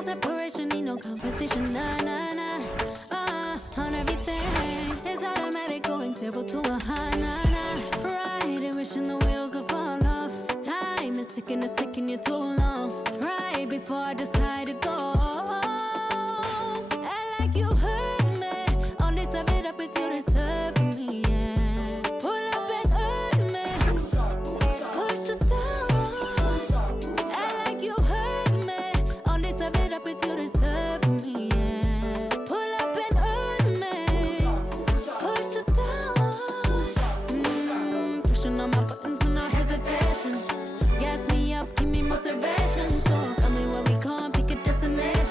no separation, need no conversation, nah, nah, nah. On everything, it's automatic, going 0 to 100, nah, nah. Riding, wishing the wheels will fall off. Time is ticking, it's taking you too long. Right before I decide to go. Act like you heard me. Only serve it up if you deserve me, yeah. Pull up and hurt me. Push the stars. Act like you heard me. Only serve it up if you deserve me, yeah. Pull up and hurt me. Push the stars. Pushing on my buttons with no hesitation. Gas me up, give me motivation. So tell me where we going, pick a destination.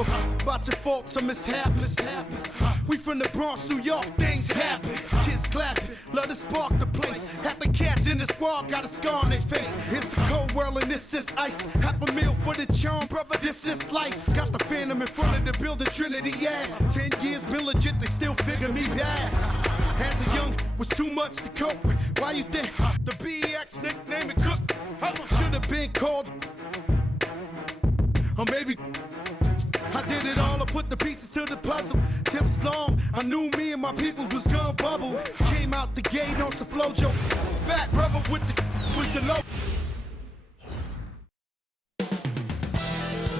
about your faults or mishaps. We from the Bronx, New York, things happen. Kids clapping, love to spark the place. Half the cats in the squad got a scar on their face. It's a cold world and this is ice. Half a meal for the charm, brother, this is life. Got the phantom in front of the building, Trinity, yeah. 10 years been legit, they still figure me bad. As a young, was too much to cope with. Why you think the BX nickname it Cook? Should have been called, or maybe I did it all, I put the pieces to the puzzle. Just as long I knew me and my people was gonna bubble. Came out the gate on some flojo. Fat brother with the low.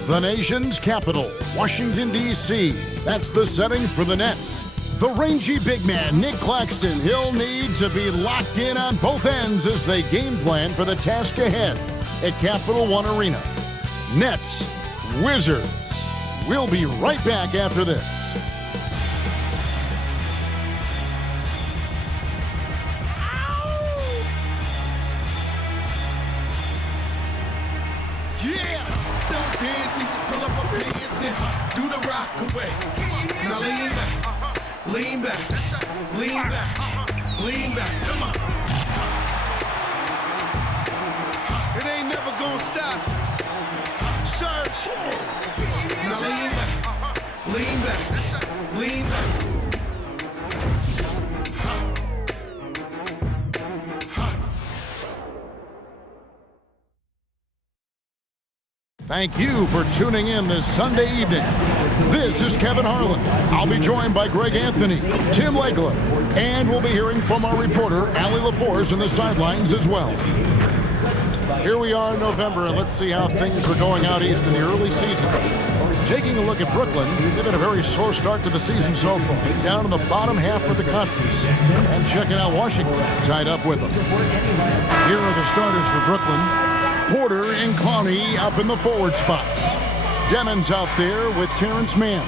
The nation's capital, Washington, D.C. That's the setting for the Nets. The rangy big man, Nick Claxton, he'll need to be locked in on both ends as they game plan for the task ahead at Capital One Arena. Nets, Wizards. We'll be right back after this. Yeah! Don't dance, you just pull up a pants and do the rock away. Now lean back, lean back, lean back, lean back, come on. It ain't never gonna stop. Search. Now lean back, lean back, lean back. Thank you for tuning in this Sunday evening. This is Kevin Harlan. I'll be joined by Greg Anthony, Tim Legler, and we'll be hearing from our reporter, Allie LaForce, in the sidelines as well. Here we are in November, and let's see how things are going out east in the early season. Taking a look at Brooklyn, they've had a very slow start to the season so far, down in the bottom half of the conference. And checking out Washington, tied up with them. Here are the starters for Brooklyn. Porter and Clowney up in the forward spots. Demon's out there with Terance Mann.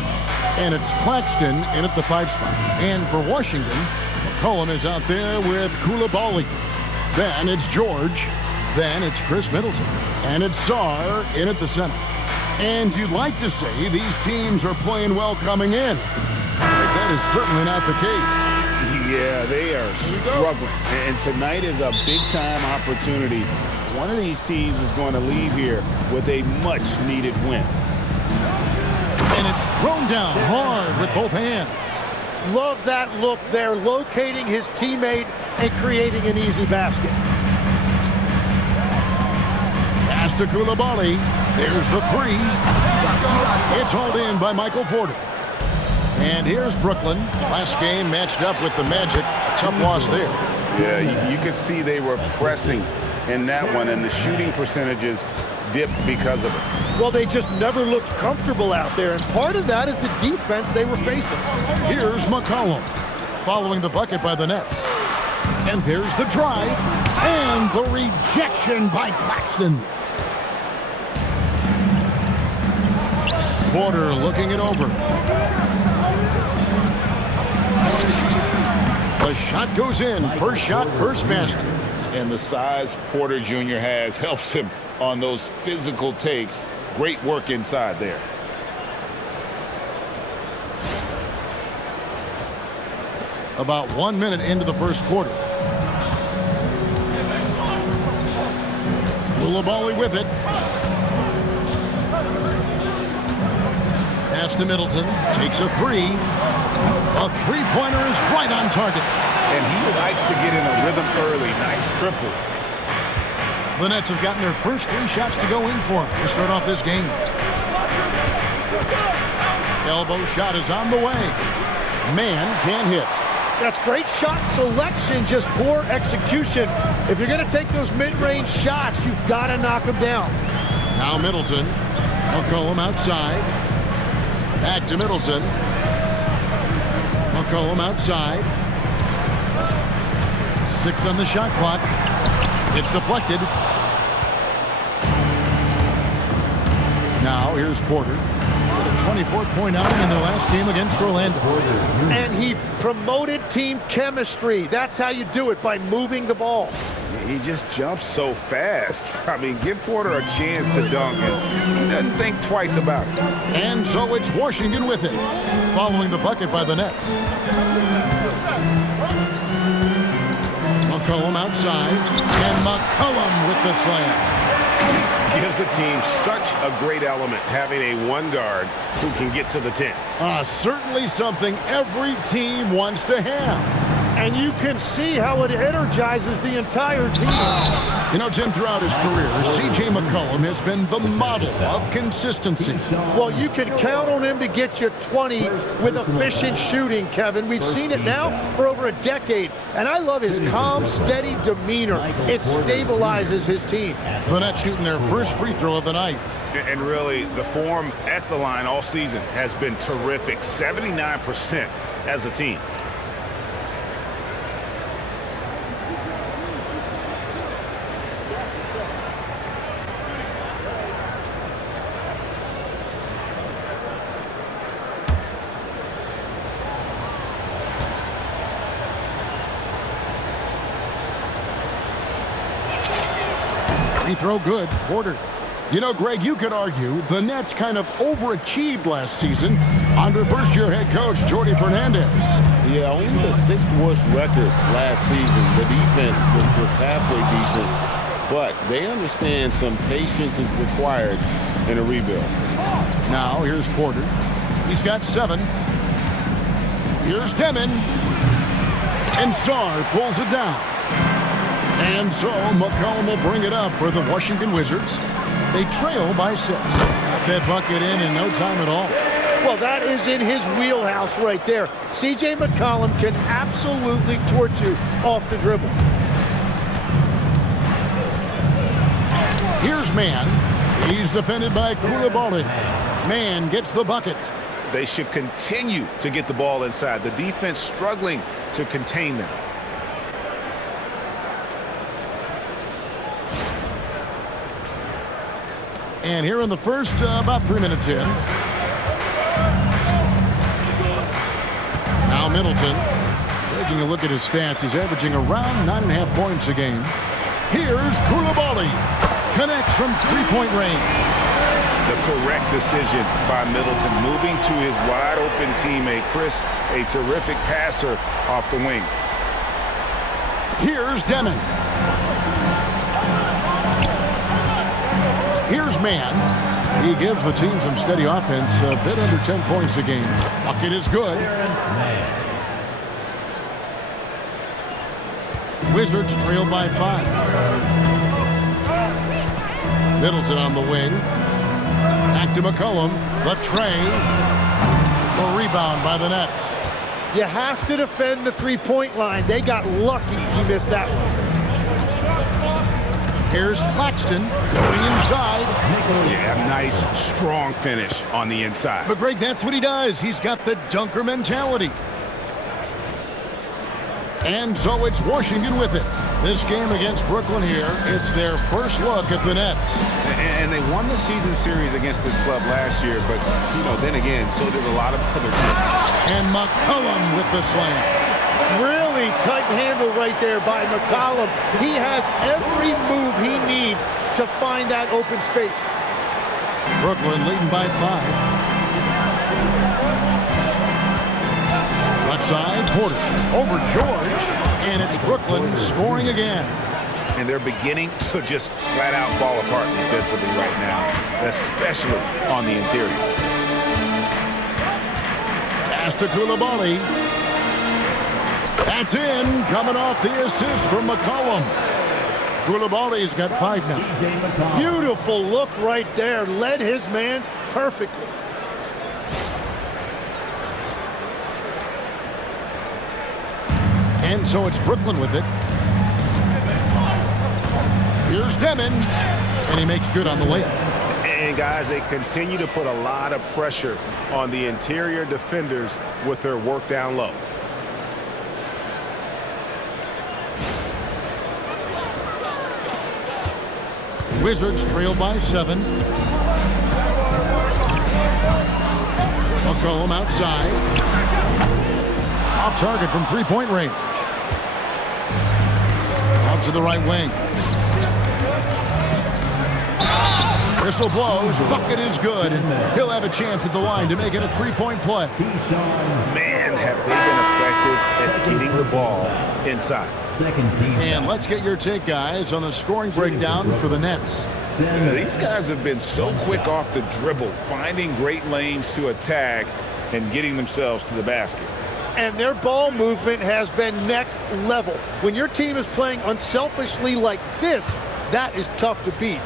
And it's Claxton in at the 5 spot. And for Washington, McCollum is out there with Coulibaly. Then it's George. Then it's Chris Middleton. And it's Sarr in at the center. And you'd like to say these teams are playing well coming in. But that is certainly not the case. Yeah, they are struggling. And tonight is a big-time opportunity. One of these teams is going to leave here with a much-needed win. And it's thrown down hard with both hands. Love that look there, locating his teammate and creating an easy basket. Pass to Coulibaly. There's the 3. It's hauled in by Michael Porter. And here's Brooklyn. Last game matched up with the Magic. A tough loss there. Yeah, you could see they were pressing in that one, and the shooting percentages dipped because of it. Well, they just never looked comfortable out there, and part of that is the defense they were facing. Here's McCollum, following the bucket by the Nets. And there's the drive, and the rejection by Claxton. Porter looking it over. The shot goes in. First shot, first basket. And the size Porter Jr. has helps him on those physical takes. Great work inside there. About 1 minute into the first quarter. Coulibaly with it. Pass to Middleton. Takes a 3. A three-pointer is right on target. And he likes to get in a rhythm early. Nice triple. The Nets have gotten their first 3 shots to go in for him to start off this game. Elbow shot is on the way. Mann can't hit. That's great shot selection, just poor execution. If you're going to take those mid-range shots, you've got to knock them down. Now Middleton. McCollum outside. Back to Middleton. McCollum outside. 6 on the shot clock. It's deflected. Now here's Porter with a 24-point outing in their last game against Orlando. And he promoted team chemistry. That's how you do it, by moving the ball. He just jumps so fast. I mean, give Porter a chance to dunk, and he doesn't think twice about it. And so it's Washington with it, following the bucket by the Nets. McCollum outside, and McCollum with the slam. Gives the team such a great element having a one guard who can get to the 10. Certainly something every team wants to have. And you can see how it energizes the entire team. You know, Jim, throughout his career, C.J. McCollum has been the model of consistency. Well, you can count on him to get you 20 with efficient shooting, Kevin. We've seen it now for over a decade. And I love his calm, steady demeanor. It stabilizes his team. The Nets shooting their first free throw of the night. And really, the form at the line all season has been terrific. 79% as a team. Free throw good, Porter. You know, Greg, you could argue the Nets kind of overachieved last season under first-year head coach Jordi Fernandez. Yeah, only the 6th worst record last season. The defense was halfway decent, but they understand some patience is required in a rebuild. Now, here's Porter. He's got 7. Here's Demon. And Sarr pulls it down. And so McCollum will bring it up for the Washington Wizards. They trail by 6. Got that bucket in no time at all. Well, that is in his wheelhouse right there. C.J. McCollum can absolutely torch you off the dribble. Here's Mann. He's defended by Coulibaly. Mann gets the bucket. They should continue to get the ball inside. The defense struggling to contain them. And here in the first, about 3 minutes in. Now Middleton, taking a look at his stats, he's averaging around 9.5 points a game. Here's Coulibaly. Connects from three-point range. The correct decision by Middleton, moving to his wide-open teammate, Chris, a terrific passer off the wing. Here's Demon. Here's Mann. He gives the team some steady offense, a bit under 10 points a game. Bucket is good. Wizards trail by 5. Middleton on the wing. Back to McCollum. The tray. The rebound by the Nets. You have to defend the three-point line. They got lucky he missed that one. Here's Claxton going inside. Yeah, nice, strong finish on the inside. But, Greg, that's what he does. He's got the dunker mentality. And so it's Washington with it. This game against Brooklyn here, it's their first look at the Nets. And they won the season series against this club last year, but, you know, then again, so did a lot of other teams. And McCollum with the slam. Really tight handle right there by McCollum. He has every move he needs to find that open space. Brooklyn leading by 5. Left side, Porter over George, and it's Brooklyn scoring again. And they're beginning to just flat out fall apart defensively right now, especially on the interior. Pass to Coulibaly. That's in, coming off the assist from McCollum. Coulibaly's got 5 now. Beautiful look right there. Led his man perfectly. And so it's Brooklyn with it. Here's Demon, and he makes good on the layup. And, guys, they continue to put a lot of pressure on the interior defenders with their work down low. Wizards trail by 7. McCollum outside. Off target from three-point range. Out to the right wing. Whistle blows. Bucket is good. He'll have a chance at the line to make it a three-point play. Man, have they been effective at getting the ball inside. And let's get your take, guys, on the scoring breakdown for the Nets. These guys have been so quick off the dribble, finding great lanes to attack and getting themselves to the basket. And their ball movement has been next level. When your team is playing unselfishly like this, that is tough to beat.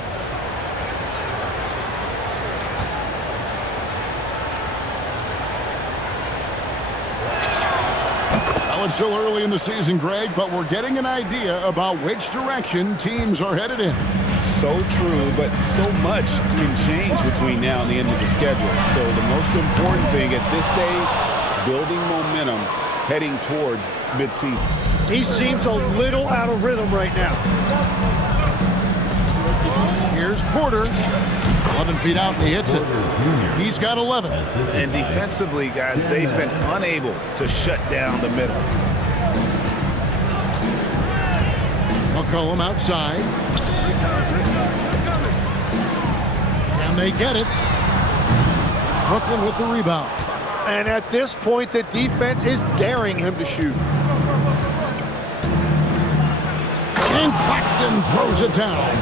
Well, it's still early in the season, Greg, but we're getting an idea about which direction teams are headed in. So true, but so much can change between now and the end of the schedule. So the most important thing at this stage, building momentum heading towards midseason. He seems a little out of rhythm right now. Here's Porter. 11 feet out, and he hits it. He's got 11. And defensively, guys, they've been unable to shut down the middle. McCollum outside. And they get it. Brooklyn with the rebound. And at this point, the defense is daring him to shoot. And Claxton throws it down.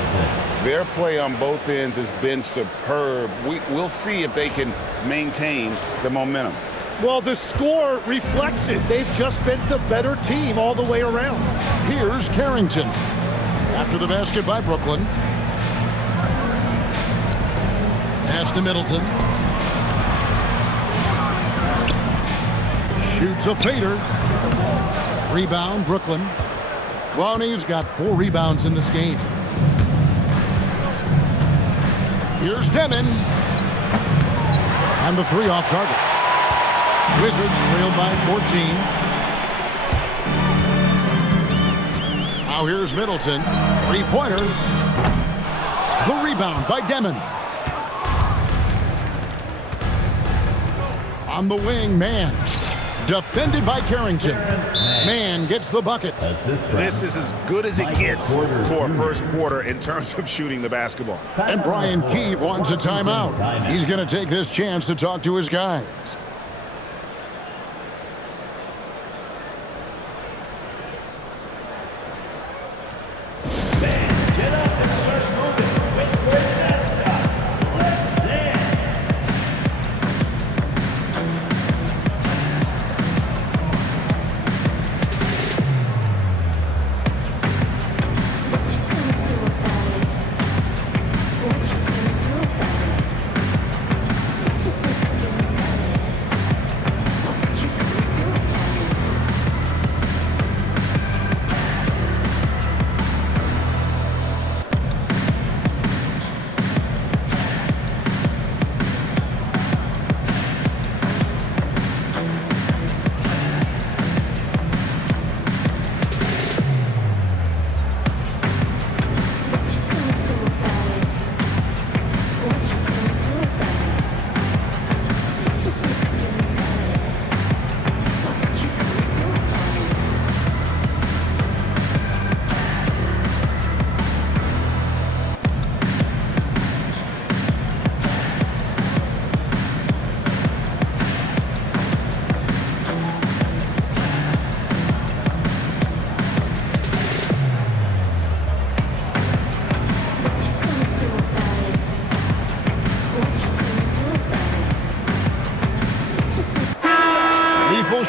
Their play on both ends has been superb. We'll see if they can maintain the momentum. Well, the score reflects it. They've just been the better team all the way around. Here's Carrington. After the basket by Brooklyn. Pass to Middleton. Shoots a fader. Rebound, Brooklyn. Clowney's got 4 rebounds in this game. Here's Demon. And the 3 off target. Wizards trailed by 14. Now here's Middleton. 3-pointer. The rebound by Demon. On the wing, Mann. Defended by Carrington. Mann gets the bucket. This is as good as it gets for a first quarter in terms of shooting the basketball. And Brian Keefe wants a timeout. He's going to take this chance to talk to his guys.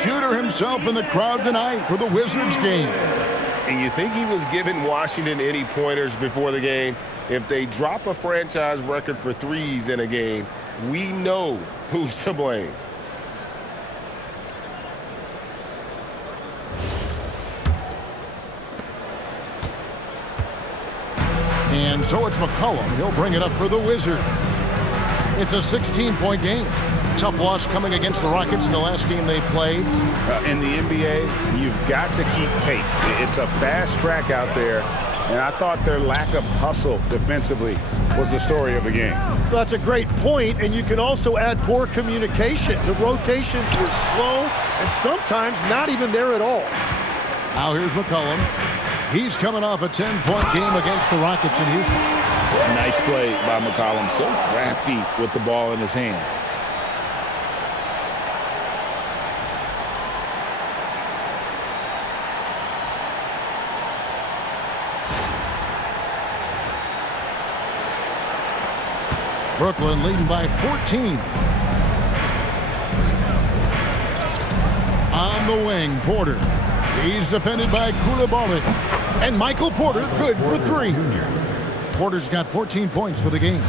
Shooter himself in the crowd tonight for the Wizards game. And you think he was giving Washington any pointers before the game? If they drop a franchise record for threes in a game, we know who's to blame. And so it's McCollum. He'll bring it up for the Wizards. It's a 16-point game. Tough loss coming against the Rockets in the last game they played. In the NBA, you've got to keep pace. It's a fast track out there, and I thought their lack of hustle defensively was the story of the game. That's a great point, and you can also add poor communication. The rotations were slow and sometimes not even there at all. Now here's McCollum. He's coming off a 10-point game against the Rockets in Houston. Nice play by McCollum. So crafty with the ball in his hands. Brooklyn leading by 14. On the wing, Porter. He's defended by Coulibaly. And Michael Porter, good for 3. Porter's got 14 points for the game.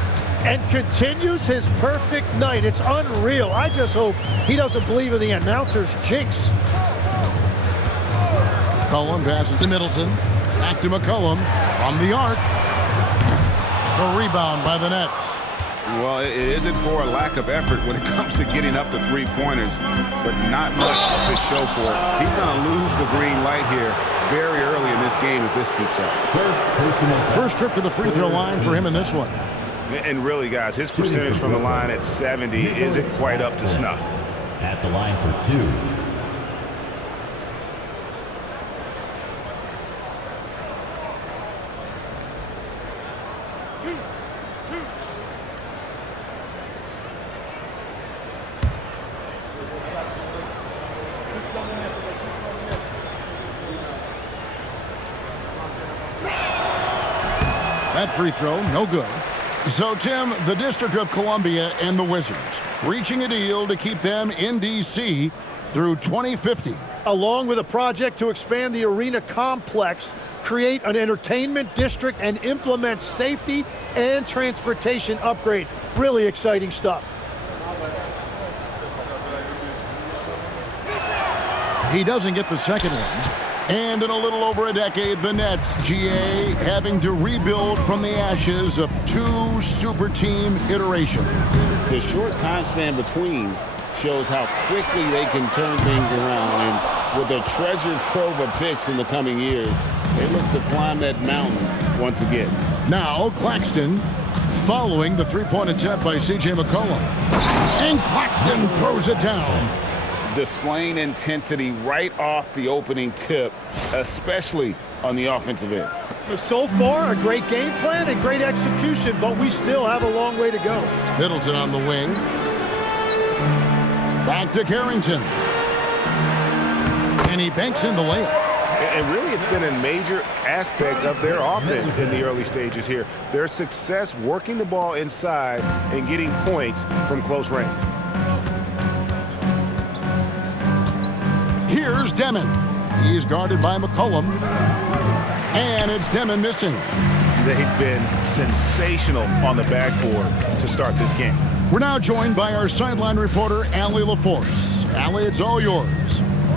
And continues his perfect night. It's unreal. I just hope he doesn't believe in the announcer's jinx. McCollum passes to Middleton. Back to McCollum from the arc. The rebound by the Nets. Well, it isn't for a lack of effort when it comes to getting up to three-pointers, but not much to show for it. He's going to lose the green light here very early in this game if this keeps up. First trip to the free throw line for him in this one. And really, guys, his percentage from the line at 70 isn't quite up to snuff. At the line for 2. That free throw, no good. So, Tim, the District of Columbia and the Wizards reaching a deal to keep them in D.C. through 2050. Along with a project to expand the arena complex, create an entertainment district, and implement safety and transportation upgrades. Really exciting stuff. He doesn't get the second one. And in a little over a decade, the Nets, GA, having to rebuild from the ashes of 2 super team iterations. The short time span between shows how quickly they can turn things around. And with a treasure trove of picks in the coming years, they look to climb that mountain once again. Now, Claxton following the three-point attempt by C.J. McCollum. And Claxton throws it down. Displaying intensity right off the opening tip, especially on the offensive end. So far, a great game plan and great execution, but we still have a long way to go. Middleton on the wing. Back to Carrington. And he banks in the layup. And really, it's been a major aspect of their offense in the early stages here. Their success working the ball inside and getting points from close range. Here's Demon. He's guarded by McCollum. And it's Demon missing. They've been sensational on the backboard to start this game. We're now joined by our sideline reporter, Allie LaForce. Allie, it's all yours.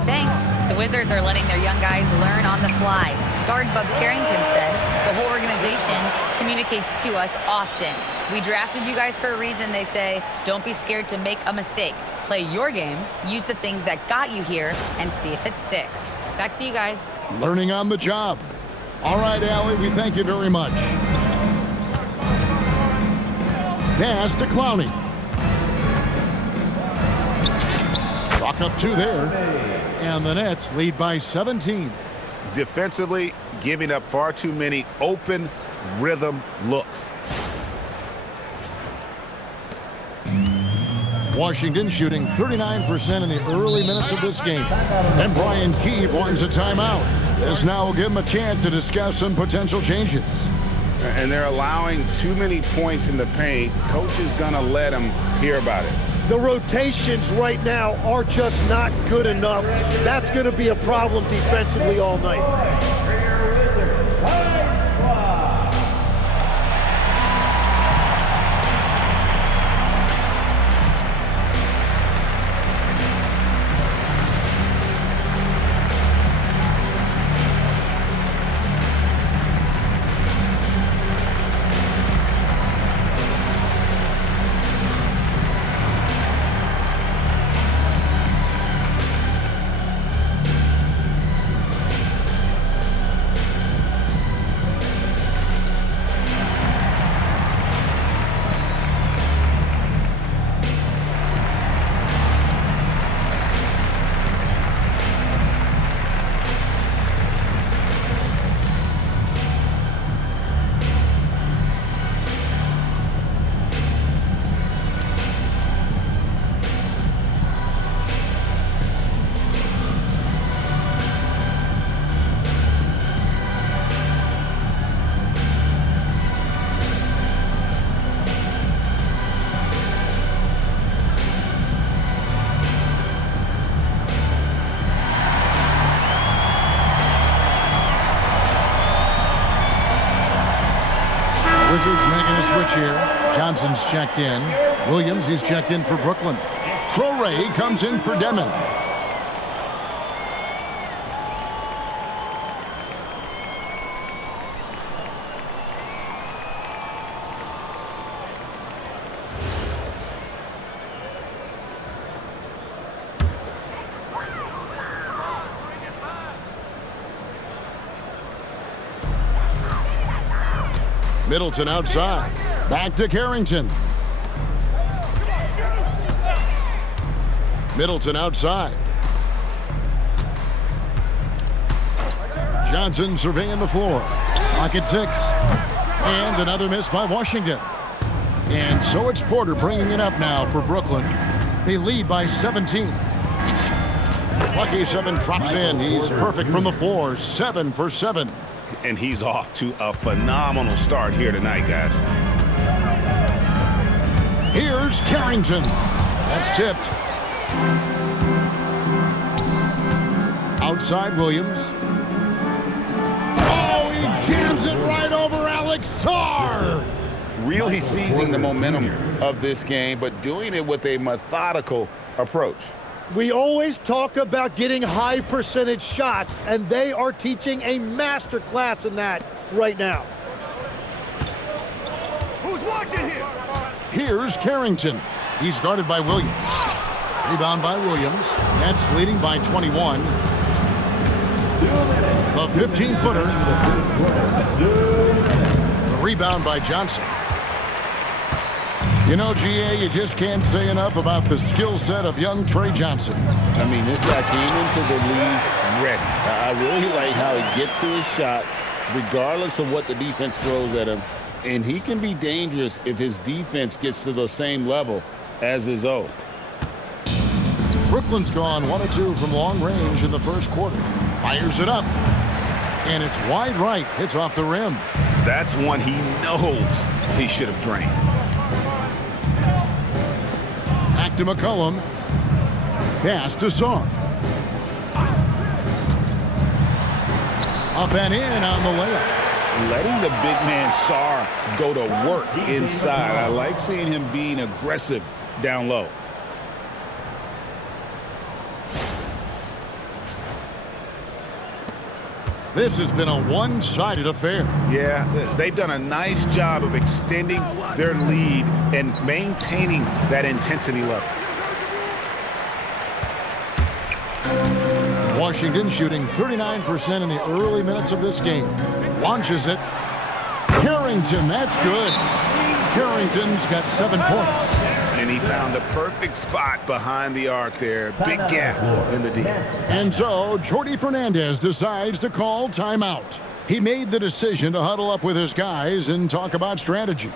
Thanks. The Wizards are letting their young guys learn on the fly. Guard Bub Carrington said the whole organization communicates to us often. We drafted you guys for a reason, they say. Don't be scared to make a mistake. Play your game, use the things that got you here, and see if it sticks. Back to you guys. Learning on the job. All right, Allie, we thank you very much. Pass to Clowney. Chalk up 2 there. And the Nets lead by 17. Defensively, giving up far too many open rhythm looks. Washington shooting 39% in the early minutes of this game. And Brian Keefe warns a timeout. This now will give him a chance to discuss some potential changes. And they're allowing too many points in the paint. Coach is going to let them hear about it. The rotations right now are just not good enough. That's going to be a problem defensively all night. Wizards making a switch here. Johnson's checked in. Williams, he's checked in for Brooklyn. Crowray comes in for Demon. Middleton outside. Back to Carrington. Middleton outside. Johnson surveying the floor. Clock at 6. And another miss by Washington. And so it's Porter bringing it up now for Brooklyn. They lead by 17. Lucky 7 drops in. He's perfect from the floor. 7 for 7. And he's off to a phenomenal start here tonight, guys. Here's Carrington. That's tipped. Outside Williams. Oh, he jams it right over Alex Sarr. Really seizing the momentum of this game, but doing it with a methodical approach. We always talk about getting high percentage shots, and they are teaching a master class in that right now. Who's watching here? Here's Carrington. He's guarded by Williams. Rebound by Williams. Nets leading by 21. The 15-footer. The rebound by Johnson. You know, GA, you just can't say enough about the skill set of young Trey Johnson. I mean, this guy came into the league ready. I really like how he gets to his shot, regardless of what the defense throws at him. And he can be dangerous if his defense gets to the same level as his own. Brooklyn's gone 1 of 2 from long range in the first quarter. Fires it up. And it's wide right. Hits off the rim. That's one he knows he should have drained. Back to McCollum. Pass to Sarr. Up and in on the layup. Letting the big man Sarr go to work inside. I like seeing him being aggressive down low. This has been a one-sided affair. Yeah, they've done a nice job of extending their lead and maintaining that intensity level. Washington shooting 39% in the early minutes of this game. Launches it. Carrington, that's good. Carrington's got 7 points. And he found the perfect spot behind the arc there. Big gap in the D. And so Jordi Fernandez decides to call timeout. He made the decision to huddle up with his guys and talk about strategy.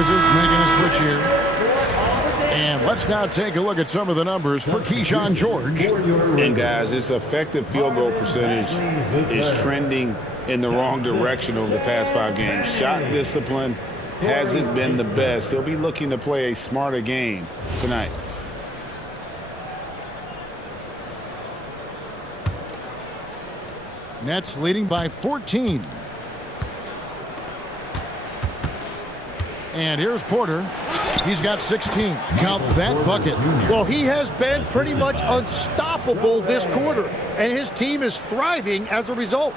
Wizards making a switch here. And let's now take a look at some of the numbers for Keyshawn George. And guys, his effective field goal percentage is trending in the wrong direction over the past 5 games. Shot discipline hasn't been the best. He'll be looking to play a smarter game tonight. Nets leading by 14. And here's Porter. He's got 16. Count that bucket. Well, he has been pretty much unstoppable this quarter, and his team is thriving as a result.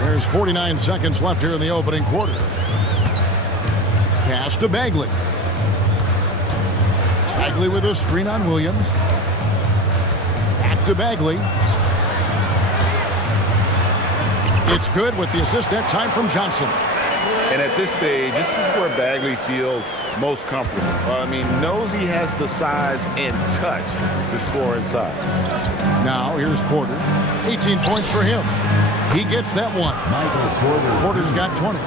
There's 49 seconds left here in the opening quarter. Pass to Bagley. Bagley with a screen on Williams. Back to Bagley. It's good with the assist that time from Johnson. And at this stage, this is where Bagley feels most comfortable. I mean, knows he has the size and touch to score inside. Now here's Porter. 18 points for him. He gets that one. Porter's got 20.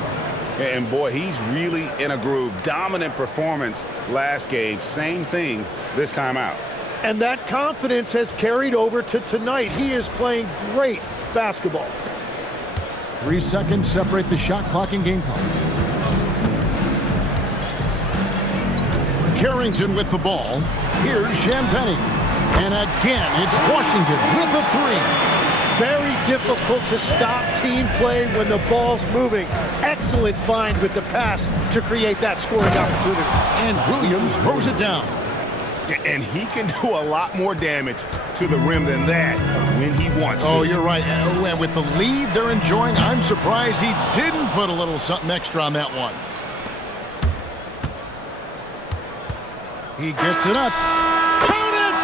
And boy, he's really in a groove. Dominant performance last game. Same thing this time out. And that confidence has carried over to tonight. He is playing great basketball. 3 seconds separate the shot clock and game clock. Carrington with the ball. Here's Champagnie. And again, it's Washington with a three. Very difficult to stop team play when the ball's moving. Excellent find with the pass to create that scoring opportunity. And Williams throws it down. And he can do a lot more damage to the rim than that when he wants to. Oh, you're right. And with the lead they're enjoying, I'm surprised he didn't put a little something extra on that one. He gets it up. Count it!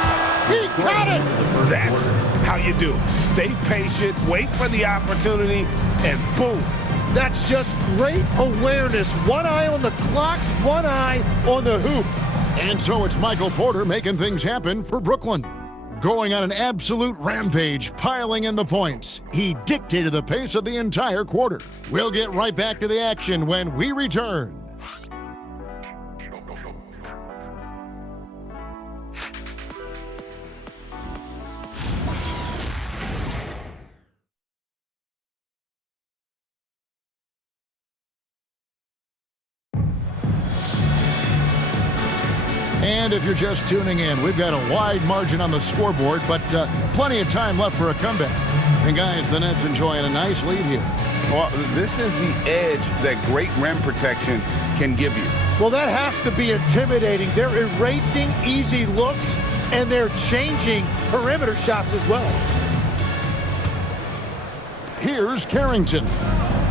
He got it! That's how you do. Stay patient, wait for the opportunity, and boom. That's just great awareness. One eye on the clock, one eye on the hoop. And so it's Michael Porter making things happen for Brooklyn. Going on an absolute rampage, piling in the points. He dictated the pace of the entire quarter. We'll get right back to the action when we return. And if you're just tuning in, we've got a wide margin on the scoreboard, but plenty of time left for a comeback. And guys, the Nets enjoying a nice lead here. Well, this is the edge that great rim protection can give you. Well, that has to be intimidating. They're erasing easy looks, and they're changing perimeter shots as well. Here's Carrington.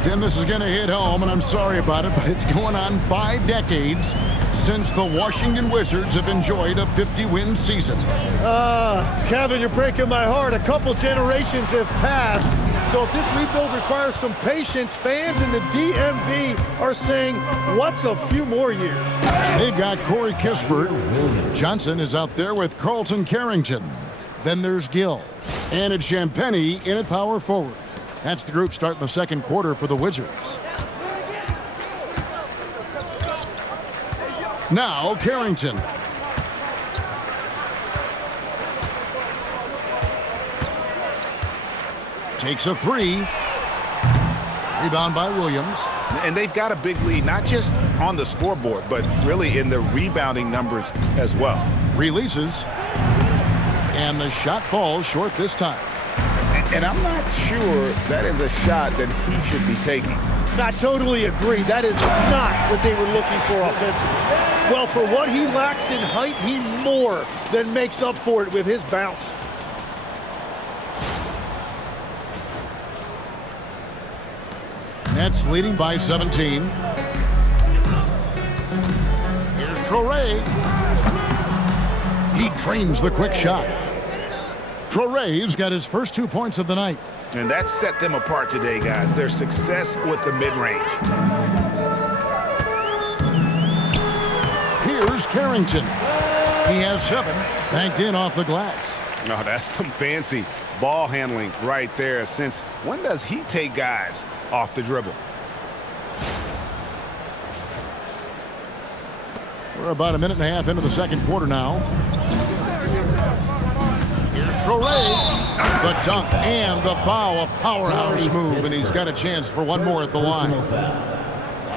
Tim, this is going to hit home, and I'm sorry about it, but it's going on 5 decades since the Washington Wizards have enjoyed a 50-win season. Kevin, you're breaking my heart. A couple generations have passed. So if this rebuild requires some patience, fans in the DMV are saying, what's a few more years? They've got Corey Kispert. Johnson is out there with Carlton Carrington. Then there's Gill. And it's Champagnie in at power forward. That's the group starting the second quarter for the Wizards. Now Carrington. Takes a three. Rebound by Williams. And they've got a big lead, not just on the scoreboard, but really in the rebounding numbers as well. Releases. And the shot falls short this time. And I'm not sure that is a shot that he should be taking. I totally agree. That is not what they were looking for offensively. Well, for what he lacks in height, he more than makes up for it with his bounce. Nets leading by 17. Here's Traoré. He drains the quick shot. Traoré's got his first 2 points of the night. And that set them apart today, guys. Their success with the mid-range. Here's Carrington. He has 7, banked in off the glass. Oh, that's some fancy ball handling right there. Since when does he take guys off the dribble? We're about a minute and a half into the second quarter now. Here's Traoré. The dunk and the foul, a powerhouse move, and he's got a chance for one more at the line.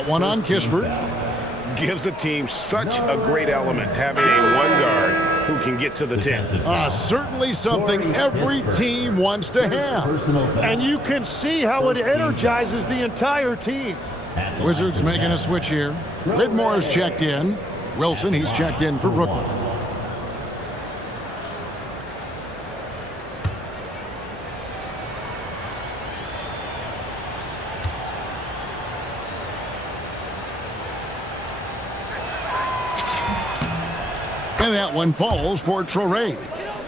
That one on Kispert. Gives the team such a great element, having a one guard who can get to the 10. Certainly something every team wants to have. And you can see how it energizes the entire team. Wizards making a switch here. Whitmore is checked in. Wilson, he's checked in for Brooklyn. And that one falls for Traore.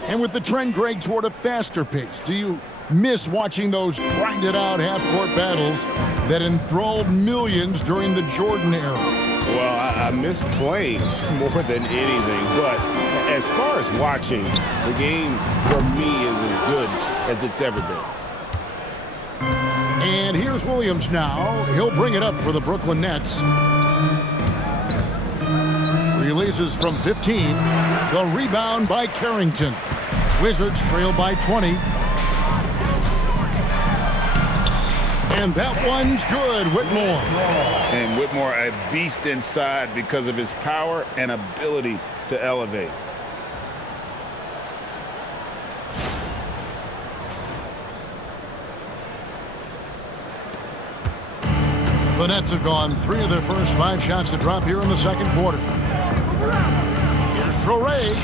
And with the trend, Greg, toward a faster pace, do you miss watching those grinded-out half-court battles that enthralled millions during the Jordan era? Well, I miss playing more than anything, but as far as watching, the game for me is as good as it's ever been. And here's Williams now. He'll bring it up for the Brooklyn Nets. Releases from 15. The rebound by Carrington. Wizards trail by 20. And that one's good, Whitmore. And Whitmore, a beast inside because of his power and ability to elevate. The Nets have gone 3 of their first 5 shots to drop here in the second quarter. Here's Traore.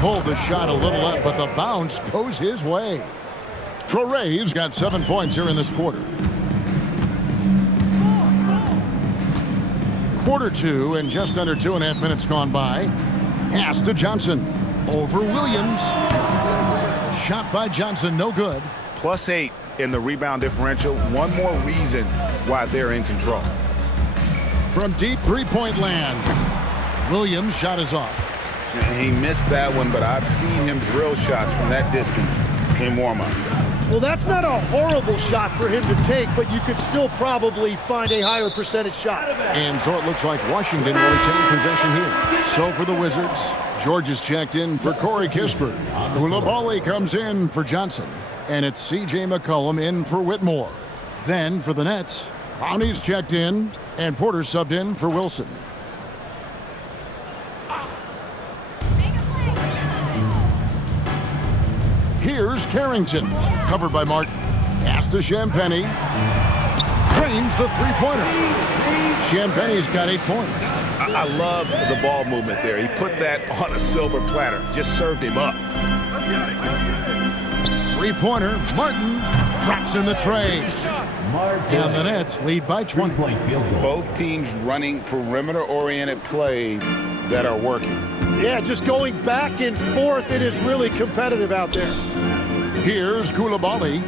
Pulled the shot a little up, but the bounce goes his way. Traore's got 7 points here in this quarter. Quarter 2 and just under 2.5 minutes gone by. Pass to Johnson. Over Williams. Shot by Johnson, no good. +8 in the rebound differential. One more reason why they're in control. From deep three-point land, Williams' shot is off. He missed that one, but I've seen him drill shots from that distance in warm-up. Well, that's not a horrible shot for him to take, but you could still probably find a higher percentage shot. And so it looks like Washington will retain possession here. So for the Wizards, George is checked in for Corey Kispert. Coulibaly comes in for Johnson. And it's C.J. McCollum in for Whitmore. Then for the Nets, Clowney's checked in, and Porter subbed in for Wilson. Here's Carrington, covered by Martin. Pass to Champagnie. Drains the three-pointer. Champagnie's got 8 points. I love the ball movement there. He put that on a silver platter. Just served him up. Three-pointer, Martin drops in the tray. And the Nets lead by 20. Both teams running perimeter-oriented plays that are working. Yeah, just going back and forth. It is really competitive out there. Here's Coulibaly.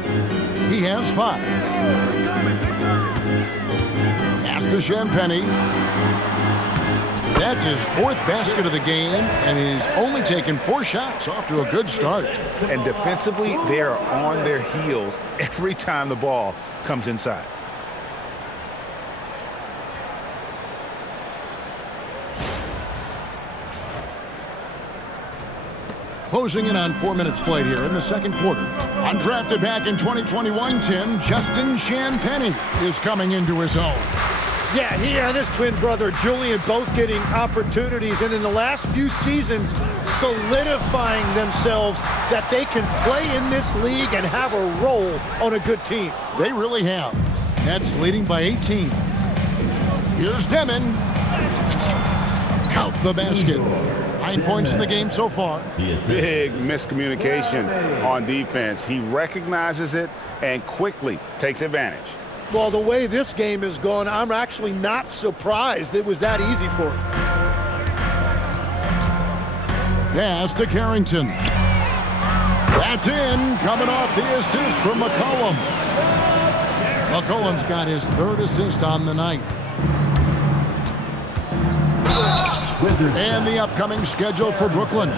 He has 5. Pass to Champagnie. That's his 4th basket of the game, and he's only taken 4 shots, off to a good start. And defensively, they are on their heels every time the ball comes inside. Closing in on 4 minutes played here in the second quarter. Undrafted back in 2021, Tim, Justin Champagnie is coming into his own. Yeah, he and his twin brother Julian both getting opportunities, and in the last few seasons solidifying themselves that they can play in this league and have a role on a good team. They really have. Nets leading by 18. Here's Demon. Count the basket. 9 points in the game so far. Big miscommunication on defense. He recognizes it and quickly takes advantage. Well, the way this game is going, I'm actually not surprised it was that easy for him. Pass to Carrington. That's in, coming off the assist from McCollum. McCollum's got his 3rd assist on the night. And the upcoming schedule for Brooklyn.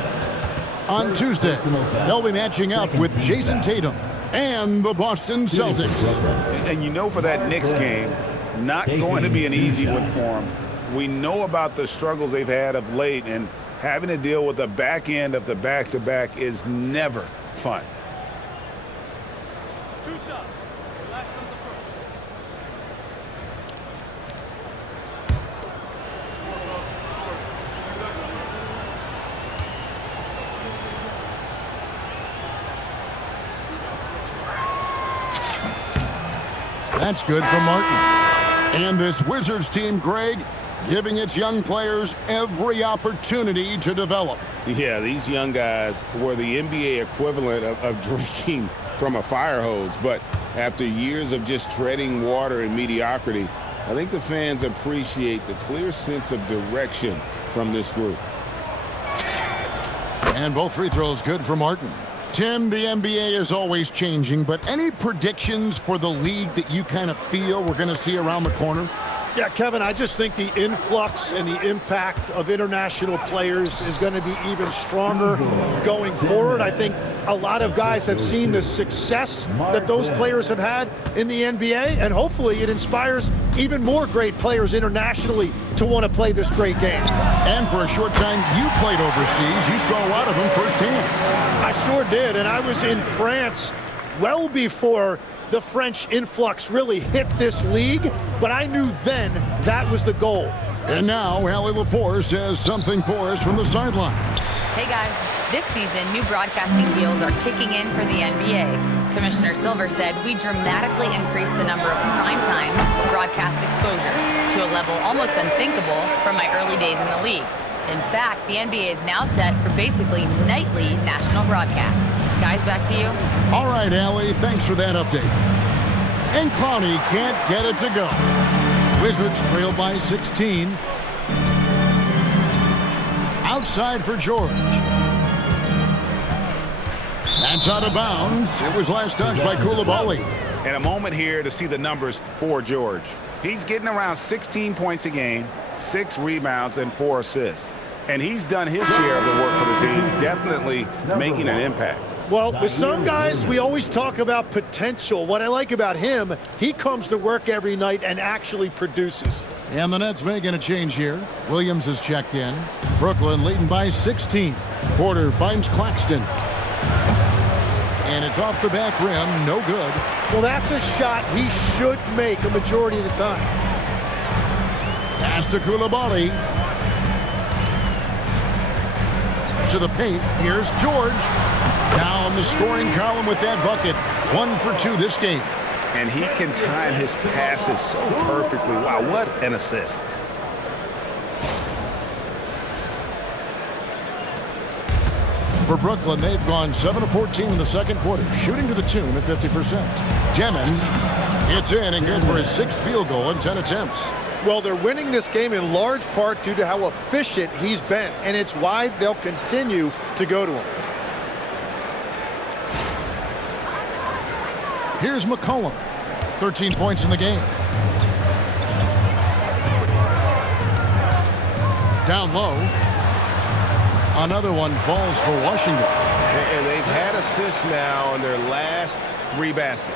On Tuesday, they'll be matching up with Jason Tatum and the Boston Celtics. And you know, for that Knicks game, not going to be an easy one for them. We know about the struggles they've had of late, and having to deal with the back end of the back-to-back is never fun. 2 shots. Relax on the first. That's good for Martin. And this Wizards team, Greg, giving its young players every opportunity to develop. Yeah, these young guys were the NBA equivalent of drinking from a fire hose. But after years of just treading water and mediocrity, I think the fans appreciate the clear sense of direction from this group. And both free throws good for Martin. Tim, the NBA is always changing, but any predictions for the league that you kind of feel we're going to see around the corner? Yeah, Kevin, I just think the influx and the impact of international players is going to be even stronger going forward. I think a lot of guys have seen the success that those players have had in the NBA, and hopefully it inspires even more great players internationally to want to play this great game. And for a short time, you played overseas. You saw a lot of them firsthand. I sure did, and I was in France well before the French influx really hit this league, but I knew then that was the goal. And now, Allie LaForce has something for us from the sideline. Hey guys, this season, new broadcasting deals are kicking in for the NBA. Commissioner Silver said we dramatically increased the number of primetime broadcast exposure to a level almost unthinkable from my early days in the league. In fact, the NBA is now set for basically nightly national broadcasts. Guys, back to you. All right, Allie, thanks for that update. And Clowney can't get it to go. Wizards trail by 16. Outside for George. That's out of bounds. It was last touched by Coulibaly. And a moment here to see the numbers for George. He's getting around 16 points a game, 6 rebounds, and 4 assists. And he's done his share of the work for the team, definitely making an impact. Well, with some guys, we always talk about potential. What I like about him, he comes to work every night and actually produces. And the Nets making a change here. Williams is checked in. Brooklyn leading by 16. Porter finds Claxton. And it's off the back rim, no good. Well, that's a shot he should make a majority of the time. Pass to Coulibaly. To the paint, here's George. Down the scoring column with that bucket. 1 for 2 this game. And he can time his passes so perfectly. Wow, what an assist. For Brooklyn, they've gone 7 of 14 in the second quarter, shooting to the tune of 50%. Demon, it's in and good for his 6th field goal in 10 attempts. Well, they're winning this game in large part due to how efficient he's been, and it's why they'll continue to go to him. Here's McCollum, 13 points in the game. Down low. Another one falls for Washington. And they've had assists now on their last 3 baskets.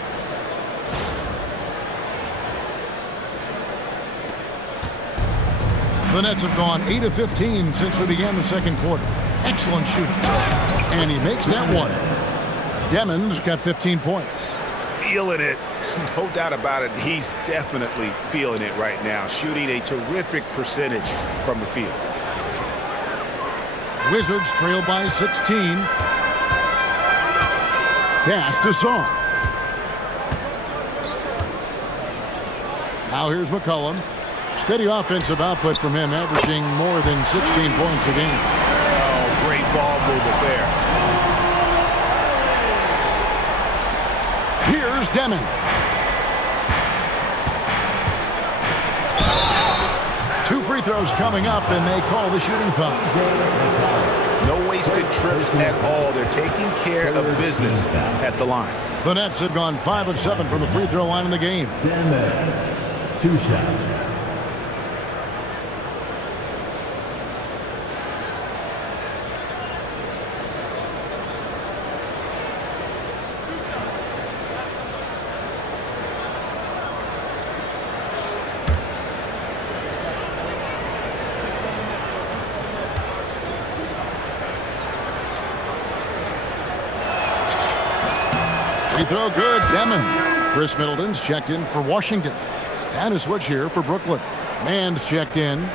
The Nets have gone 8 of 15 since we began the second quarter. Excellent shooting. And he makes that one. Demon's got 15 points. Feeling it. No doubt about it. He's definitely feeling it right now. Shooting a terrific percentage from the field. Wizards trail by 16. Pass to Song. Now here's McCollum. Steady offensive output from him, averaging more than 16 points a game. Oh, great ball movement there. Here's Demon. Two free throws coming up, and they call the shooting foul. No wasted trips at all. They're taking care of business at the line. The Nets have gone 5 of 7 from the free throw line in the game. 10 minutes, 2 shots. Free throw good, Demon. Chris Middleton's checked in for Washington. And a switch here for Brooklyn. Mann's checked in.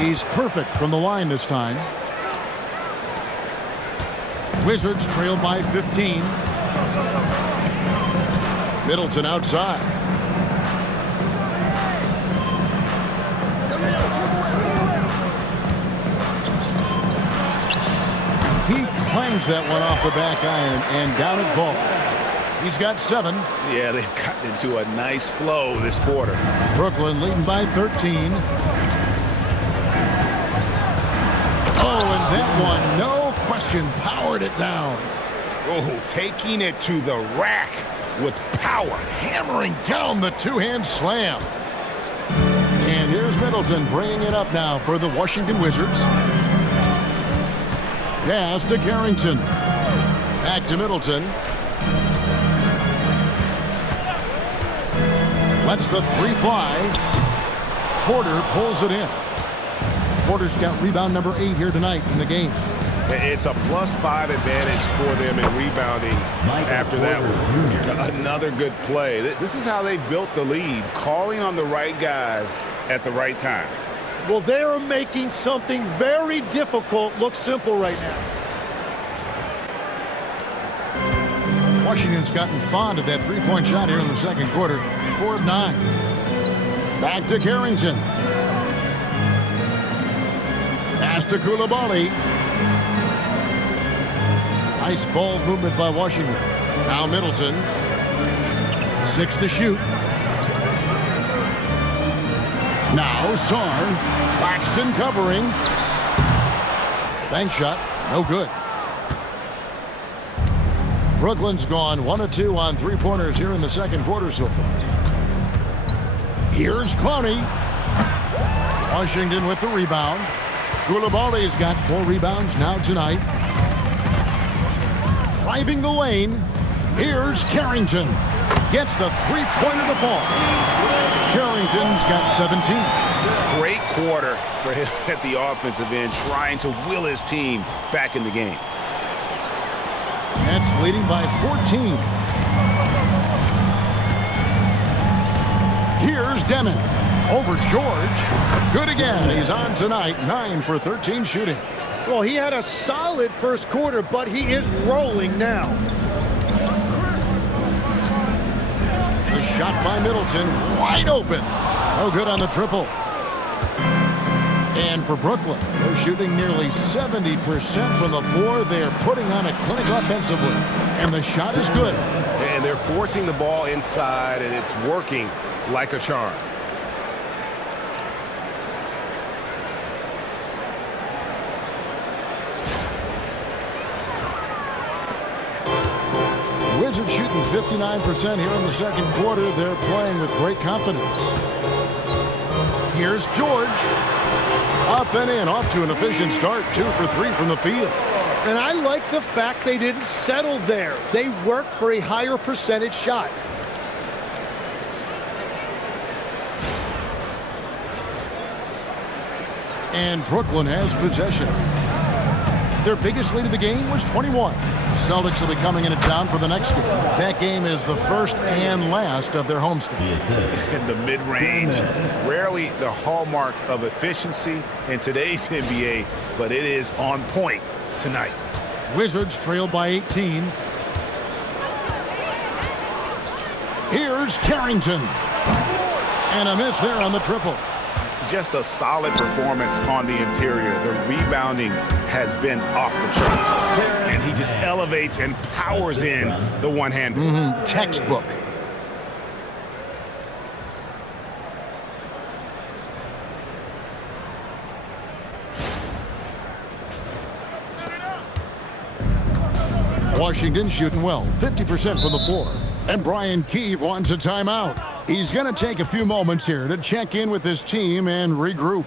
He's perfect from the line this time. Wizards trail by 15. Middleton outside. He clangs that one off the back iron, and down it falls. He's got 7. Yeah, they've gotten into a nice flow this quarter. Brooklyn leading by 13. Oh, and that one, no question, powered it down. Oh, taking it to the rack with power. Hammering down the two-hand slam. And here's Middleton bringing it up now for the Washington Wizards. Pass to Carrington. Back to Middleton. Lets the 3 fly. Porter pulls it in. Porter's got rebound number 8 here tonight in the game. It's a +5 advantage for them in rebounding after that one. Another good play. This is how they built the lead, calling on the right guys at the right time. Well, they are making something very difficult look simple right now. Washington's gotten fond of that three-point shot here in the second quarter. 4 of 9. Back to Carrington. Pass to Coulibaly. Nice ball movement by Washington. Now Middleton. 6 to shoot. Now Sarr. Claxton covering. Bank shot. No good. Brooklyn's gone 1 of 2 on three-pointers here in the second quarter so far. Here's Clowney. Washington with the rebound. Coulibaly's got 4 rebounds now tonight. Driving the lane. Here's Carrington. Gets the three-pointer to fall. Carrington's got 17. Great quarter for him at the offensive end, trying to will his team back in the game. Nets leading by 14. Here's Demon. Over George. Good again. He's on tonight. 9 for 13 shooting. Well, he had a solid first quarter, but he is rolling now. The shot by Middleton. Wide open. No good on the triple. And for Brooklyn, they're shooting nearly 70% from the floor. They're putting on a clinic offensively. And the shot is good. And they're forcing the ball inside, and it's working like a charm. Wizards shooting 59% here in the second quarter. They're playing with great confidence. Here's George. Up and in, off to an efficient start. 2 for 3 from the field. And I like the fact they didn't settle there. They worked for a higher percentage shot. And Brooklyn has possession. Their biggest lead of the game was 21. Celtics will be coming into town for the next game. That game is the first and last of their homestand. In the mid-range, rarely the hallmark of efficiency in today's NBA, but it is on point tonight. Wizards trail by 18. Here's Carrington. And a miss there on the triple. Just a solid performance on the interior. The rebounding has been off the charts. And he just elevates and powers in the one-hander. Textbook. Washington shooting well, 50% from the floor. And Brian Keefe wants a timeout. He's going to take a few moments here to check in with his team and regroup.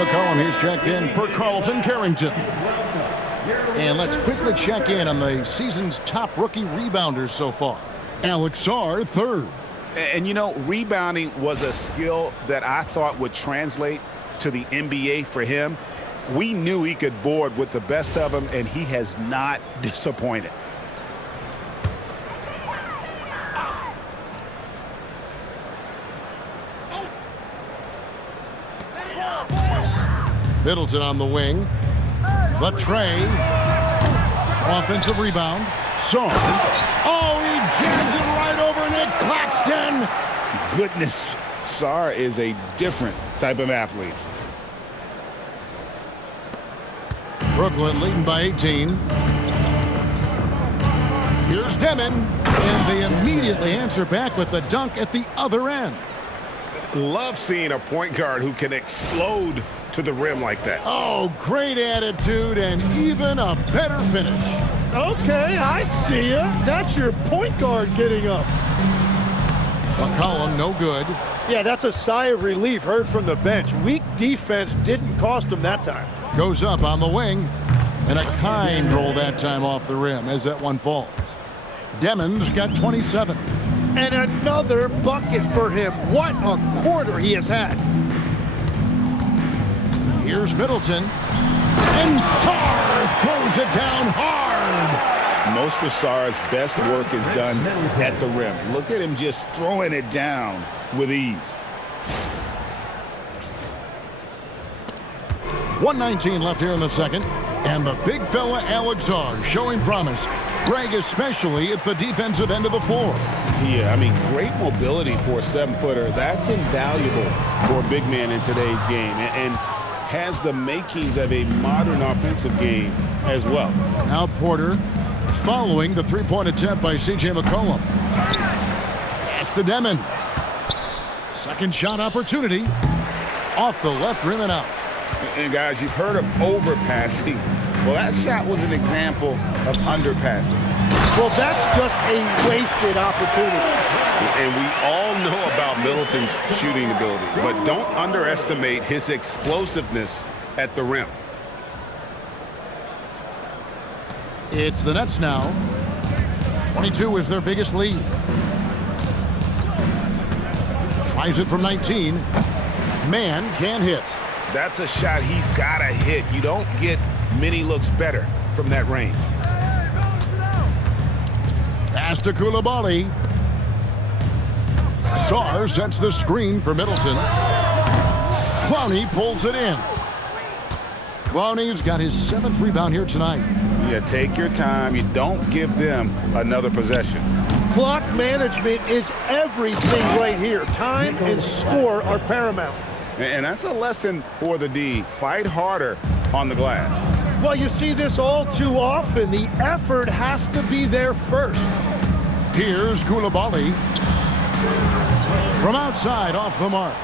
McCollum, he's checked in for Carlton Carrington. And let's quickly check in on the season's top rookie rebounders so far. Alex Sarr, third. And you know, rebounding was a skill that I thought would translate to the NBA for him. We knew he could board with the best of them, and he has not disappointed. Middleton on the wing. The tray. Offensive rebound. Sarr. Oh, he jams it right over Nick Claxton. Goodness, Sarr is a different type of athlete. Brooklyn leading by 18. Here's Demon. And they immediately answer back with the dunk at the other end. Love seeing a point guard who can explode to the rim like that. Oh, great attitude and even a better finish. Okay, I see ya. That's your point guard getting up. McCollum, no good. Yeah, that's a sigh of relief heard from the bench. Weak defense didn't cost him that time. Goes up on the wing. And a kind roll that time off the rim as that one falls. Demon's got 27. And another bucket for him. What a quarter he has had. Here's Middleton. And Sarr throws it down hard. Most of Sarr's best work is done at the rim. Look at him just throwing it down with ease. 1:19 left here in the second. And the big fella Alex Sarr showing promise. Greg, especially at the defensive end of the floor. Yeah, I mean, great mobility for a 7-footer. That's invaluable for a big man in today's game, and has the makings of a modern offensive game as well. Now Porter following the three-point attempt by C.J. McCollum. Pass to Demon. Second shot opportunity. Off the left rim and out. And guys, you've heard of overpassing. Well, that shot was an example of underpassing. Well, that's just a wasted opportunity. And we all know about Middleton's shooting ability, but don't underestimate his explosiveness at the rim. It's the Nets now. 22 is their biggest lead. Tries it from 19. Mann can't hit. That's a shot he's got to hit. You don't get many looks better from that range. Pass to Coulibaly. Sarr sets the screen for Middleton. Clowney pulls it in. Clowney's got his 7th rebound here tonight. Yeah, take your time. You don't give them another possession. Clock management is everything right here. Time and score are paramount. And that's a lesson for the D. Fight harder on the glass. Well, you see this all too often. The effort has to be there first. Here's Coulibaly. From outside, off the mark.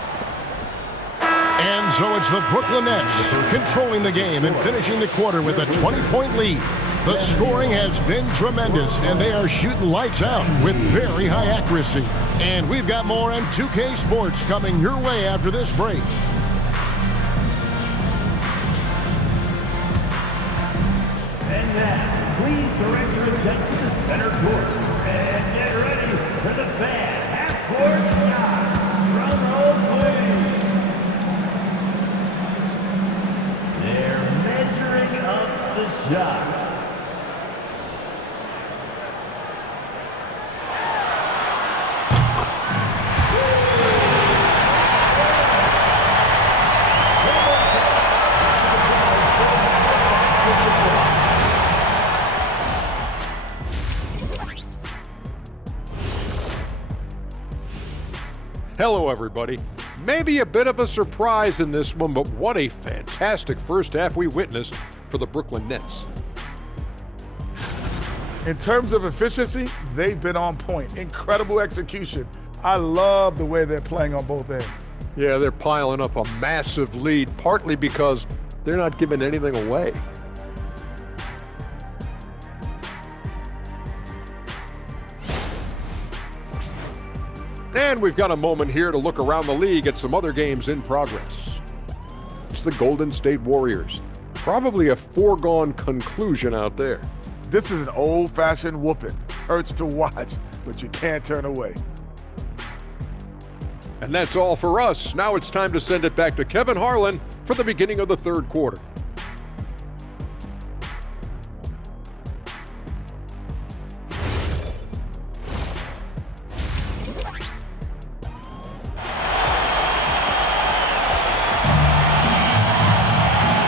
And so it's the Brooklyn Nets controlling the game and finishing the quarter with a 20-point lead. The scoring has been tremendous, and they are shooting lights out with very high accuracy. And we've got more on 2K Sports coming your way after this break. And now, please direct your attention to center court. And get ready for the fan half-court shot. Drum roll, please. They're measuring up the shot. Hello, everybody. Maybe a bit of a surprise in this one, but what a fantastic first half we witnessed for the Brooklyn Nets. In terms of efficiency, they've been on point. Incredible execution. I love the way they're playing on both ends. Yeah, they're piling up a massive lead, partly because they're not giving anything away. And we've got a moment here to look around the league at some other games in progress. It's the Golden State Warriors. Probably a foregone conclusion out there. This is an old-fashioned whooping. Hurts to watch, but you can't turn away. And that's all for us. Now it's time to send it back to Kevin Harlan for the beginning of the third quarter.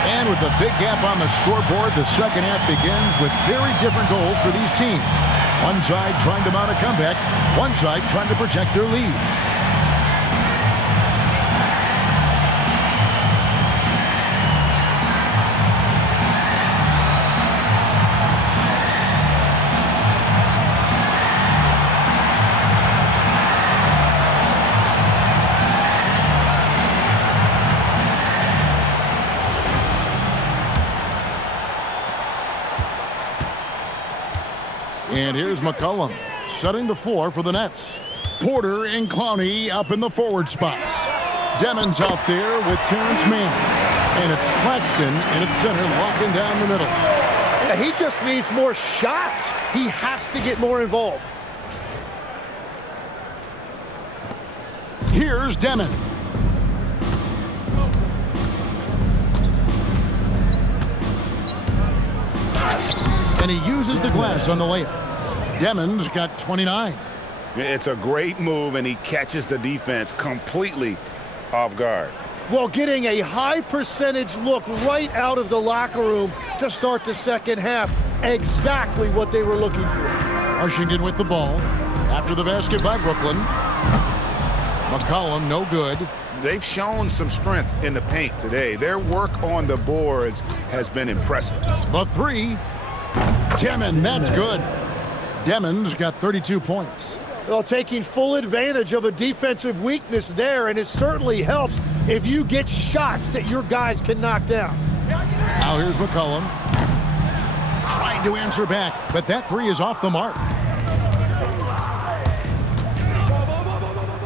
And with a big gap on the scoreboard, the second half begins with very different goals for these teams. One side trying to mount a comeback, one side trying to protect their lead. And here's McCollum setting the floor for the Nets. Porter and Clowney up in the forward spots. Demons out there with Terance Mann. And it's Claxton in its center, locking down the middle. Yeah, he just needs more shots. He has to get more involved. Here's Demon. And he uses the glass on the layup. Demon's got 29. It's a great move, and he catches the defense completely off guard. Well, getting a high percentage look right out of the locker room to start the second half. Exactly what they were looking for. Washington with the ball. After the basket by Brooklyn. McCollum, no good. They've shown some strength in the paint today. Their work on the boards has been impressive. The three. Demon, that's good. Demon's got 32 points. Well, taking full advantage of a defensive weakness there, and it certainly helps if you get shots that your guys can knock down. Now here's McCollum. Trying to answer back, but that three is off the mark.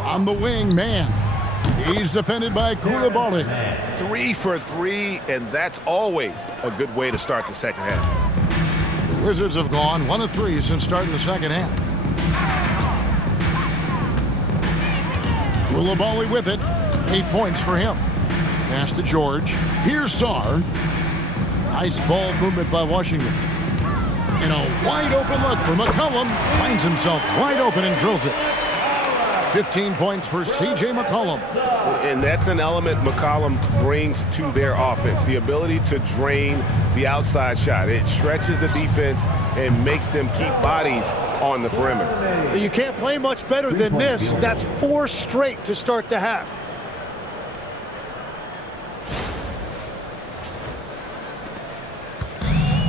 On the wing, man. He's defended by Coulibaly. 3 for 3, and that's always a good way to start the second half. The Wizards have gone 1 of 3 since starting the second half. Coulibaly with it. 8 points for him. Pass to George. Here's Sarr. Nice ball movement by Washington. And a wide open look for McCollum. Finds himself wide open and drills it. 15 points for C.J. McCollum. And that's an element McCollum brings to their offense, the ability to drain the outside shot. It stretches the defense and makes them keep bodies on the perimeter. You can't play much better than this. That's 4 straight to start the half.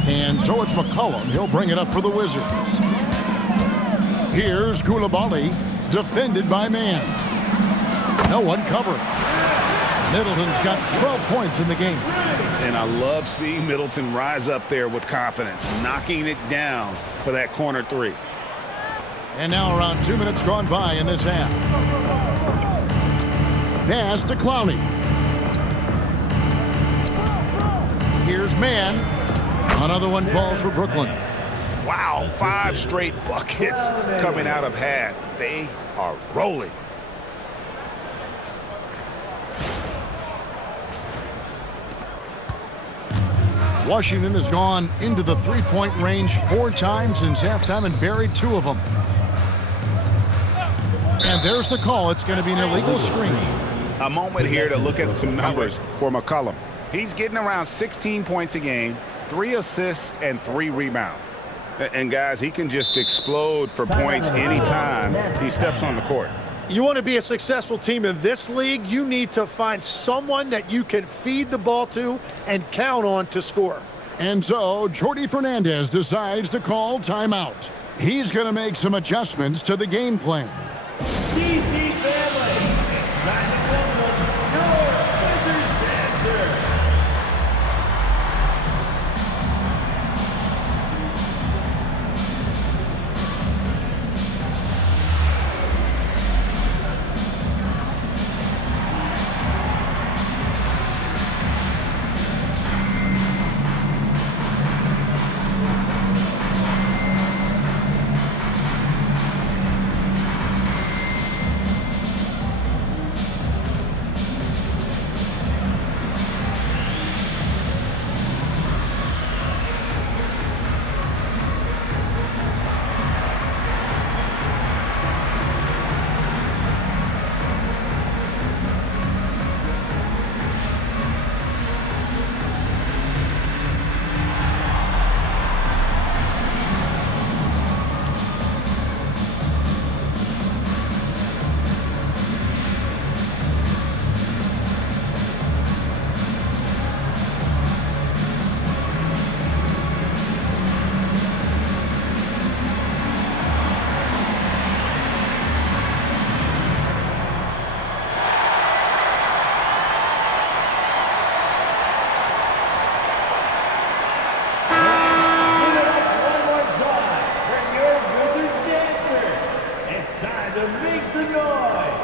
And so it's McCollum. He'll bring it up for the Wizards. Here's Coulibaly, defended by Mann. No one covering. Middleton's got 12 points in the game. And I love seeing Middleton rise up there with confidence, knocking it down for that corner 3. And now around 2 minutes gone by in this half. Pass to Clowney. Here's Mann. Another one falls for Brooklyn. Wow, 5 straight buckets coming out of half. They are rolling. Washington has gone into the three-point range 4 times since halftime and buried 2 of them. And there's the call. It's going to be an illegal screen. A moment here to look at some numbers for McCollum. He's getting around 16 points a game, 3 assists, and 3 rebounds. And guys, he can just explode for points anytime he steps on the court. You want to be a successful team in this league, you need to find someone that you can feed the ball to and count on to score. And so Jordi Fernandez decides to call timeout. He's going to make some adjustments to the game plan. DC family, it's time to welcome your Wizards dancer. and make some noise.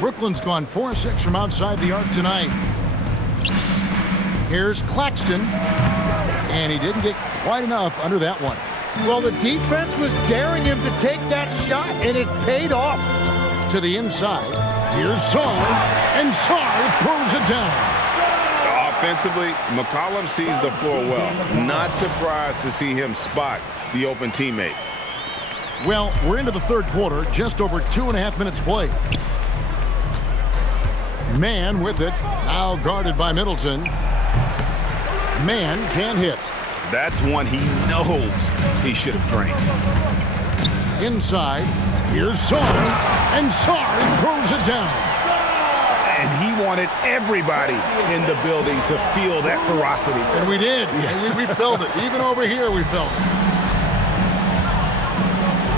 Brooklyn's gone 4-6 from outside the arc tonight. Here's Claxton, and he didn't get quite enough under that one. Well, the defense was daring him to take that shot, and it paid off. To the inside, here's Sarr, and Sarr throws it down. Offensively, McCollum sees the floor well. Not surprised to see him spot the open teammate. Well, we're into the third quarter, just over 2.5 minutes played. Mann with it, now guarded by Middleton. Mann can't hit. That's one he knows he should have drained. Inside, here's Sarr, and Sarr throws it down. And he wanted everybody in the building to feel that ferocity. And we did. Yeah. We felt it. Even over here, we felt it.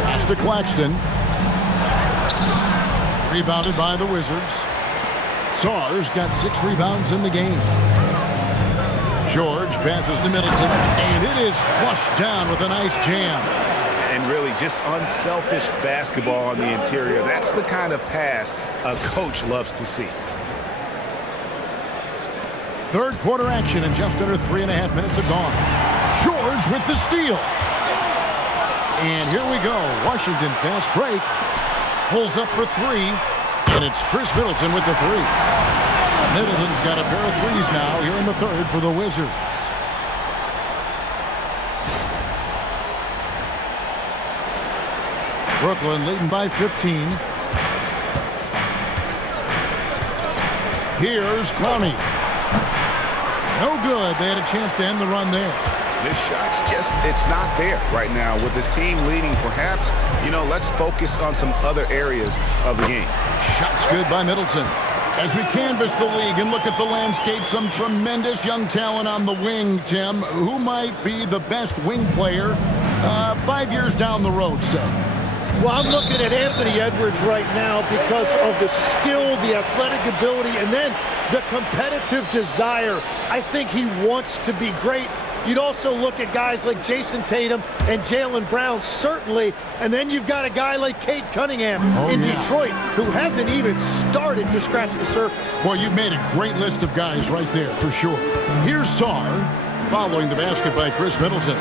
Pass to Claxton. Rebounded by the Wizards. Sarr's got 6 rebounds in the game. George passes to Middleton, and it is flushed down with a nice jam. And really just unselfish basketball on the interior. That's the kind of pass a coach loves to see. Third quarter action in just under 3.5 minutes have gone. George with the steal. And here we go. Washington fast break. Pulls up for 3. And it's Chris Middleton with the 3. Middleton's got a pair of threes now here in the third for the Wizards. Brooklyn leading by 15. Here's Clowney. No good. They had a chance to end the run there. This shot's just, it's not there right now. With this team leading, perhaps, let's focus on some other areas of the game. Shot's good by Middleton. As we canvass the league and look at the landscape, some tremendous young talent on the wing, Tim. Who might be the best wing player 5 years down the road, say? Well, I'm looking at Anthony Edwards right now because of the skill, the athletic ability, and then the competitive desire. I think he wants to be great. You'd also look at guys like Jason Tatum and Jaylen Brown, certainly. And then you've got a guy like Cade Cunningham in Detroit, who hasn't even started to scratch the surface. Well, you've made a great list of guys right there, for sure. Here's Sarr, following the basket by Chris Middleton.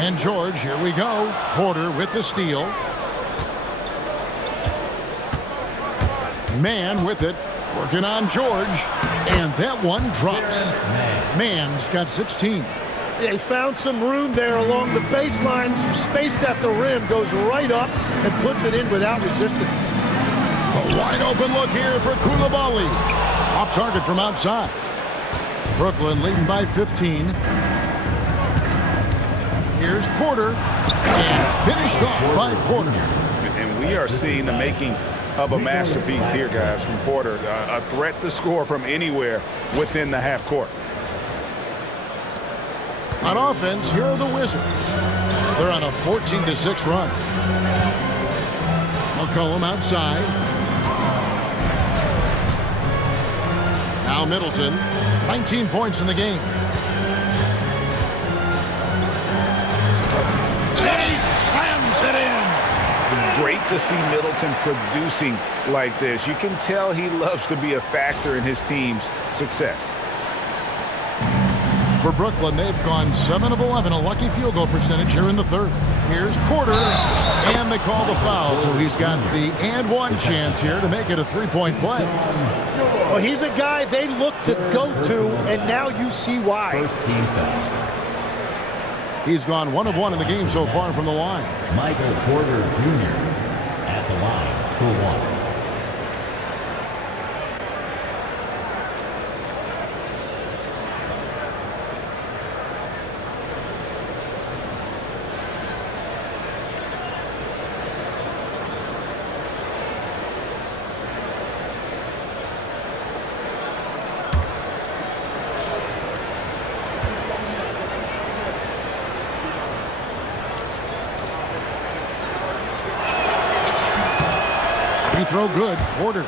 And George, here we go. Porter with the steal. Mann with it, working on George. And that one drops. Mann's got 16. They found some room there along the baseline, some space at the rim, goes right up and puts it in without resistance. A wide open look here for Coulibaly. Off target from outside. Brooklyn leading by 15. Here's Porter, and finished off by Porter. And we are seeing the makings of a masterpiece here, guys, from Porter. A threat to score from anywhere within the half court. On offense, here are the Wizards. They're on a 14-6 run. McCollum outside. Now Middleton, 19 points in the game. He slams it in. Great to see Middleton producing like this. You can tell he loves to be a factor in his team's success. For Brooklyn, they've gone 7 of 11, a lucky field goal percentage here in the third. Here's Porter, and they call the foul, so he's got the and one chance here to make it a three-point play. Well, he's a guy they look to go to, and now you see why. First team foul. He's gone 1 of 1 in the game so far from the line. Michael Porter Jr. at the line for 1. throw good. Porter.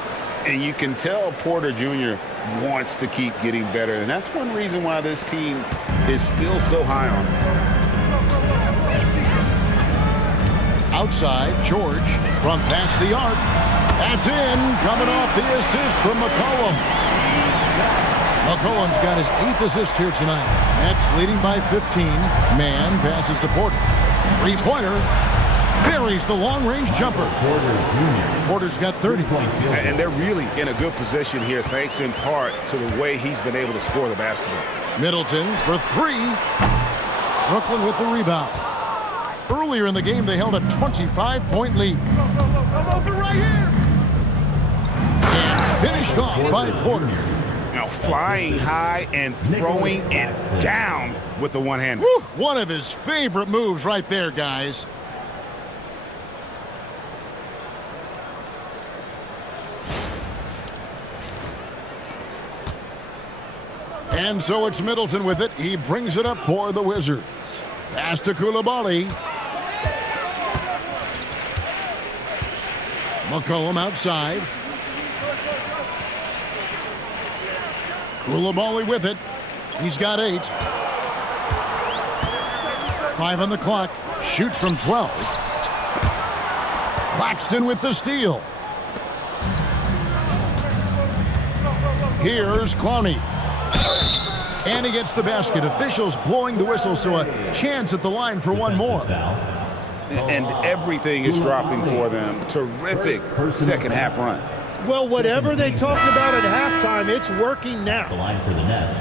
And you can tell Porter Jr. wants to keep getting better, and that's one reason why this team is still so high on him. Outside, George from past the arc. That's in, coming off the assist from McCollum. McCollum's got his 8th assist here tonight. Nets leading by 15. Mann passes to Porter. Three-pointer. Buries the long-range jumper. Porter's got 30. And they're really in a good position here, thanks in part to the way he's been able to score the basketball. Middleton for 3. Brooklyn with the rebound. Earlier in the game, they held a 25-point lead. And finished off by Porter. Now flying high and throwing it down with the one-hander. One of his favorite moves right there, guys. And so it's Middleton with it. He brings it up for the Wizards. Pass to Coulibaly. McCollum outside. Coulibaly with it. He's got 8. 5 on the clock. Shoots from 12. Claxton with the steal. Here's Clowney. And he gets the basket. Officials blowing the whistle, so a chance at the line for one more. And everything is dropping for them. Terrific second half run. Well, whatever they talked about at halftime, it's working now.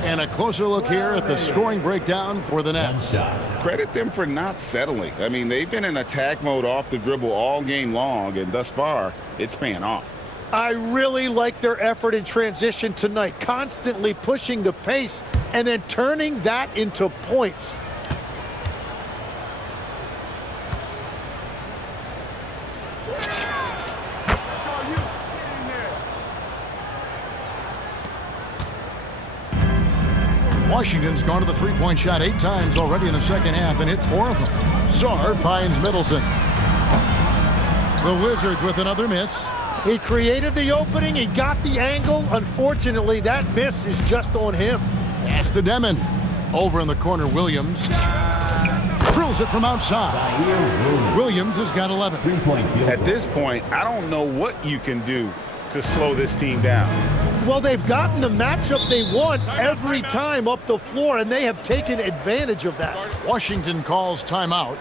And a closer look here at the scoring breakdown for the Nets. Credit them for not settling. I mean, they've been in attack mode off the dribble all game long, and thus far, it's paying off. I really like their effort in transition tonight, constantly pushing the pace and then turning that into points. Washington's gone to the three-point shot 8 times already in the second half and hit 4 of them. Sarr finds Middleton. The Wizards with another miss. He created the opening. He got the angle. Unfortunately, that miss is just on him. Pass to Demon. Over in the corner, Williams. Drills it from outside. Williams has got 11. At this point, I don't know what you can do to slow this team down. Well, they've gotten the matchup they want every time up the floor, and they have taken advantage of that. Washington calls timeout.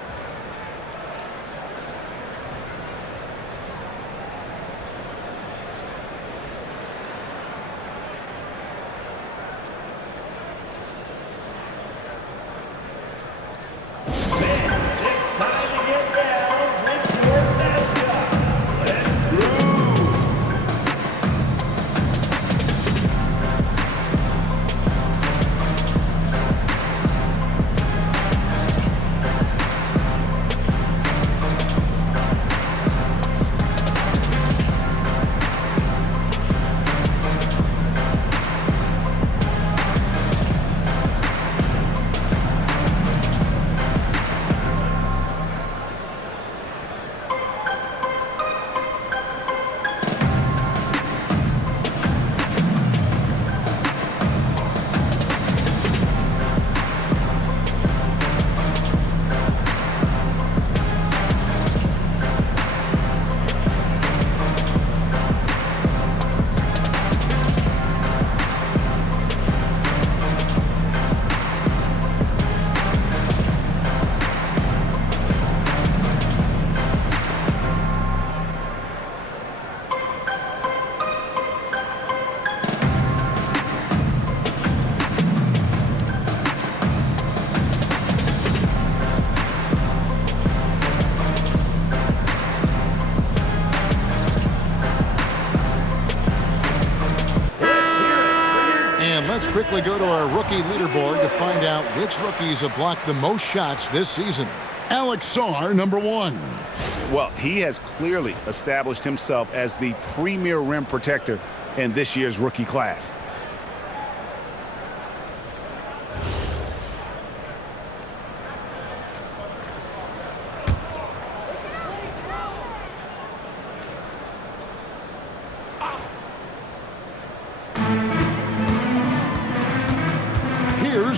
Let's quickly go to our rookie leaderboard to find out which rookies have blocked the most shots this season. Alex Sarr, number 1. Well, he has clearly established himself as the premier rim protector in this year's rookie class.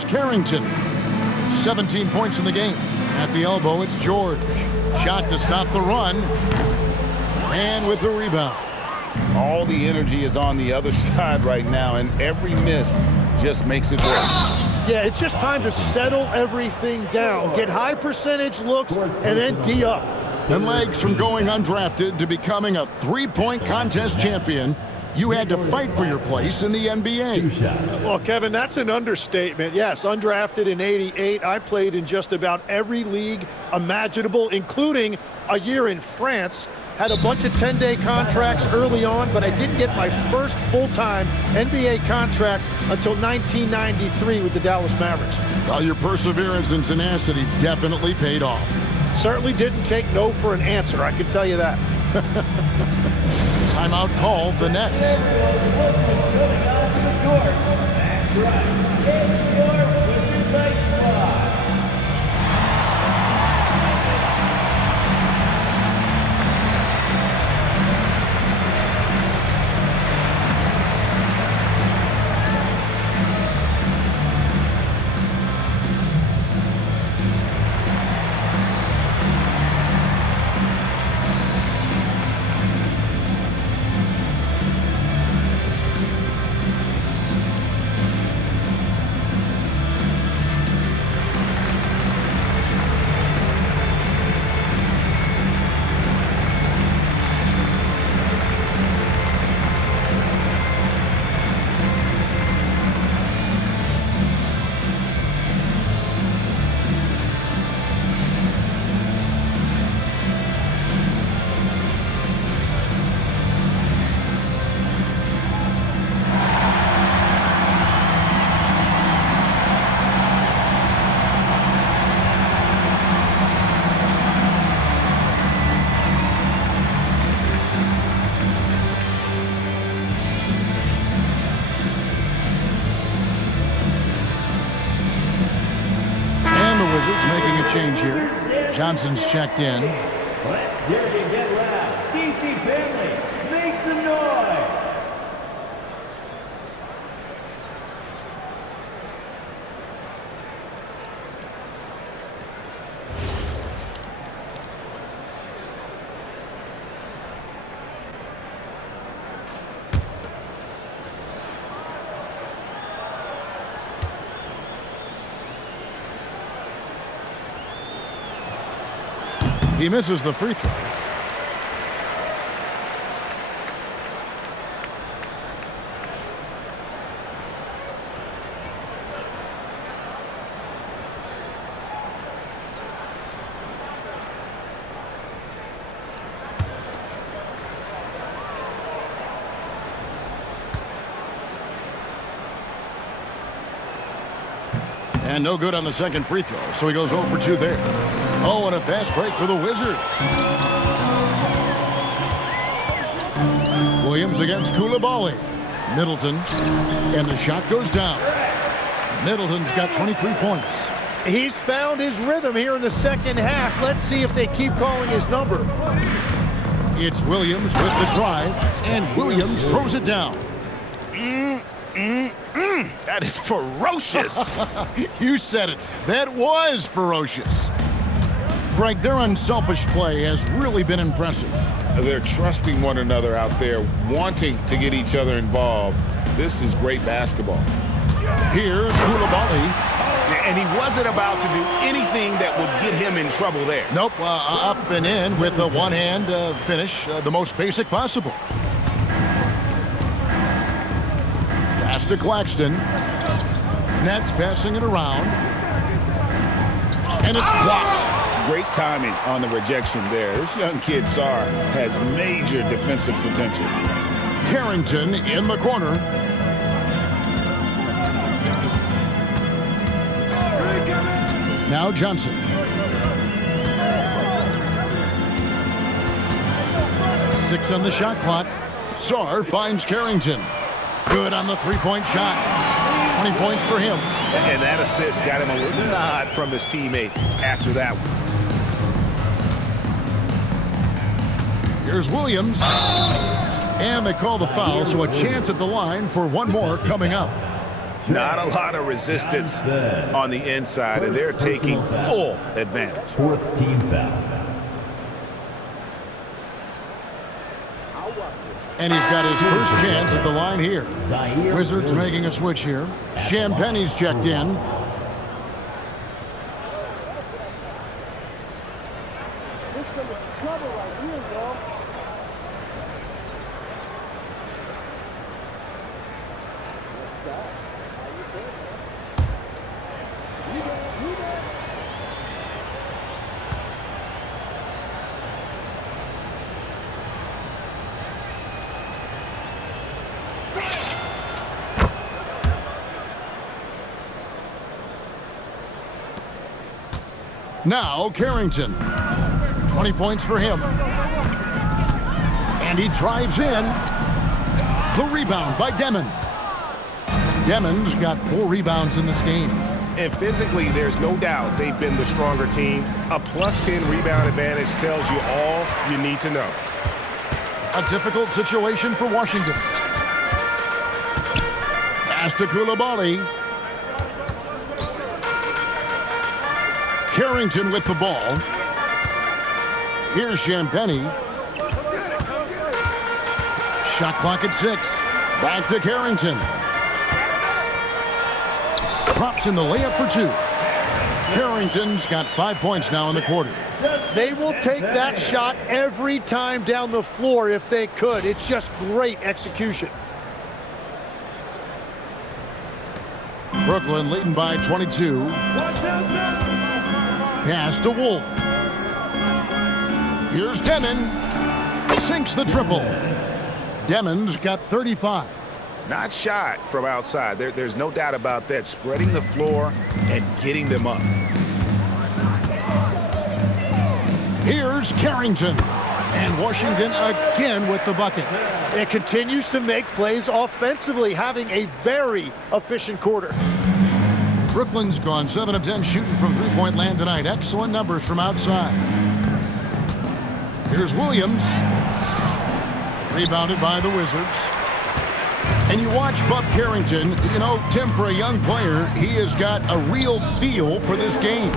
Carrington. 17 points in the game. At the elbow, it's George. Shot to stop the run. And with the rebound. All the energy is on the other side right now, and every miss just makes it work. Yeah, it's just time to settle everything down. Get high percentage looks and then D up. And legs from going undrafted to becoming a three-point contest champion, you had to fight for your place in the NBA. Well, Kevin, that's an understatement. Yes, undrafted in '88. I played in just about every league imaginable, including a year in France. Had a bunch of 10-day contracts early on, but I didn't get my first full-time NBA contract until 1993 with the Dallas Mavericks. Well, your perseverance and tenacity definitely paid off. Certainly didn't take no for an answer, I can tell you that. Timeout called the Nets. That's right. It's your Wizards Ice Squad. Making a change here. Johnson's checked in. Let's hear it get loud. DC family, make some noise. He misses the free throw. And no good on the second free throw, so he goes 0 for 2 there. Oh, and a fast break for the Wizards. Williams against Coulibaly. Middleton, and the shot goes down. Middleton's got 23 points. He's found his rhythm here in the second half. Let's see if they keep calling his number. It's Williams with the drive, and Williams throws it down. That is ferocious. You said it. That was ferocious. Greg, their unselfish play has really been impressive. They're trusting one another out there, wanting to get each other involved. This is great basketball. Here's Coulibaly. And he wasn't about to do anything that would get him in trouble there. Nope, up and in with a one-hand finish, the most basic possible. Pass to Claxton. Nets passing it around. And it's blocked. Great timing on the rejection there. This young kid, Sarr, has major defensive potential. Carrington in the corner. Now Johnson. Six on the shot clock. Sarr finds Carrington. Good on the three-point shot. 20 points for him. And that assist got him a little nod from his teammate after that one. Here's Williams. And they call the foul, so a chance at the line for one more coming up. Not a lot of resistance on the inside, and they're taking full advantage. 4th team foul. And he's got his first chance at the line here. Wizards making a switch here. Champagne's checked in. Now Carrington. 20 points for him. And he drives in. The rebound by Demon. Demon's got 4 rebounds in this game. And physically, there's no doubt they've been the stronger team. A +10 rebound advantage tells you all you need to know. A difficult situation for Washington. Pass to Coulibaly. Carrington with the ball. Here's Champagnie. Shot clock at 6. Back to Carrington. Drops in the layup for 2. Carrington's got 5 points now in the quarter. They will take that shot every time down the floor if they could. It's just great execution. Brooklyn leading by 22. Pass to Wolf. Here's Demon. Sinks the triple. Demon's got 35. Not shot from outside. There's no doubt about that. Spreading the floor and getting them up. Here's Carrington. And Washington again with the bucket. It continues to make plays offensively, having a very efficient quarter. Brooklyn's gone 7 of 10 shooting from three-point land tonight. Excellent numbers from outside. Here's Williams. Rebounded by the Wizards. And you watch Bub Carrington. You know, Tim, for a young player, he has got a real feel for this game.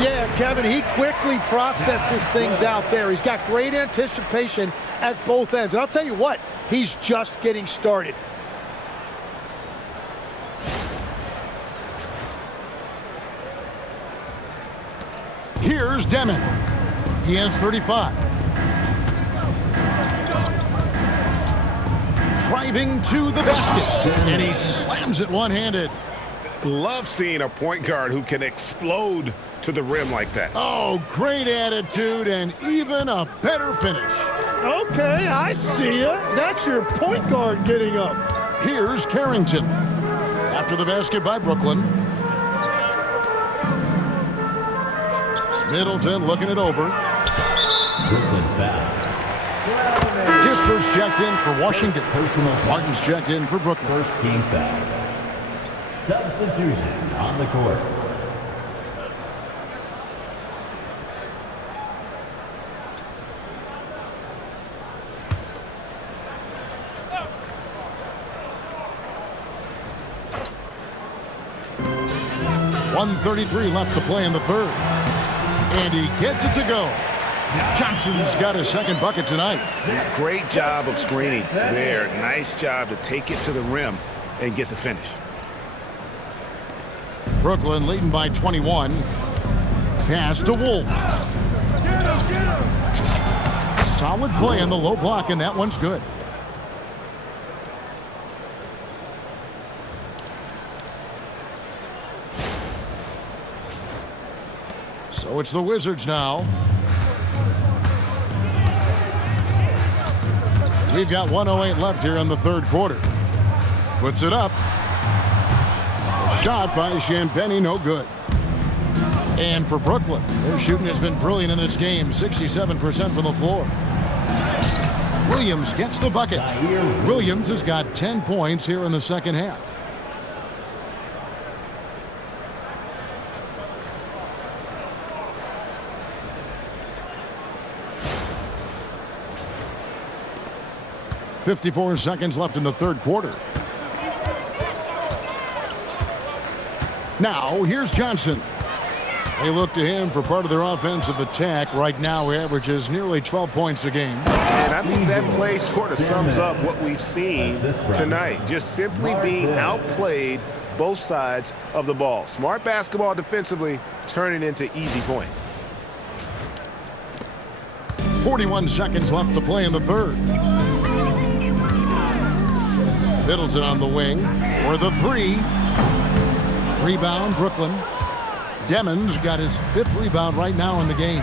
Yeah, Kevin, he quickly processes things out there. He's got great anticipation at both ends. And I'll tell you what, he's just getting started. Here's Demon. He has 35. Driving to the basket. And he slams it one-handed. Love seeing a point guard who can explode to the rim like that. Oh, great attitude and even a better finish. Okay, I see ya. That's your point guard getting up. Here's Carrington. After the basket by Brooklyn. Middleton looking it over. Brooklyn foul. Kisper's checked in for Washington. Martin's checked in for Brooklyn. 1st team foul. Substitution on the court. .133 left to play in the third. And he gets it to go. Johnson's got his second bucket tonight. Great job of screening there. Nice job to take it to the rim and get the finish. Brooklyn leading by 21. Pass to Wolf. Solid play in the low block, and that one's good. So it's the Wizards now. We've got 1:08 left here in the third quarter. Puts it up. A shot by Champagnie, no good. And for Brooklyn, their shooting has been brilliant in this game, 67% from the floor. Williams gets the bucket. Williams has got 10 points here in the second half. .54 seconds left in the third quarter. Now, here's Johnson. They look to him for part of their offensive attack. Right now, he averages nearly 12 points a game. And I think that play sort of sums up what we've seen tonight. Just simply being outplayed both sides of the ball. Smart basketball defensively, turning into easy points. 41 seconds left to play in the third. Middleton on the wing for the three. Rebound, Brooklyn. Demons got his 5th rebound right now in the game.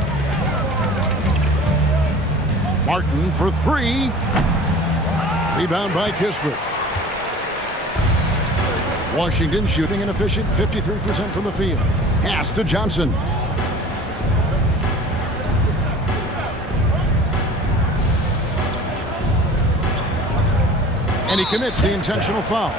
Martin for three. Rebound by Kispert. Washington shooting an efficient 53% from the field. Pass to Johnson. And he commits the intentional foul.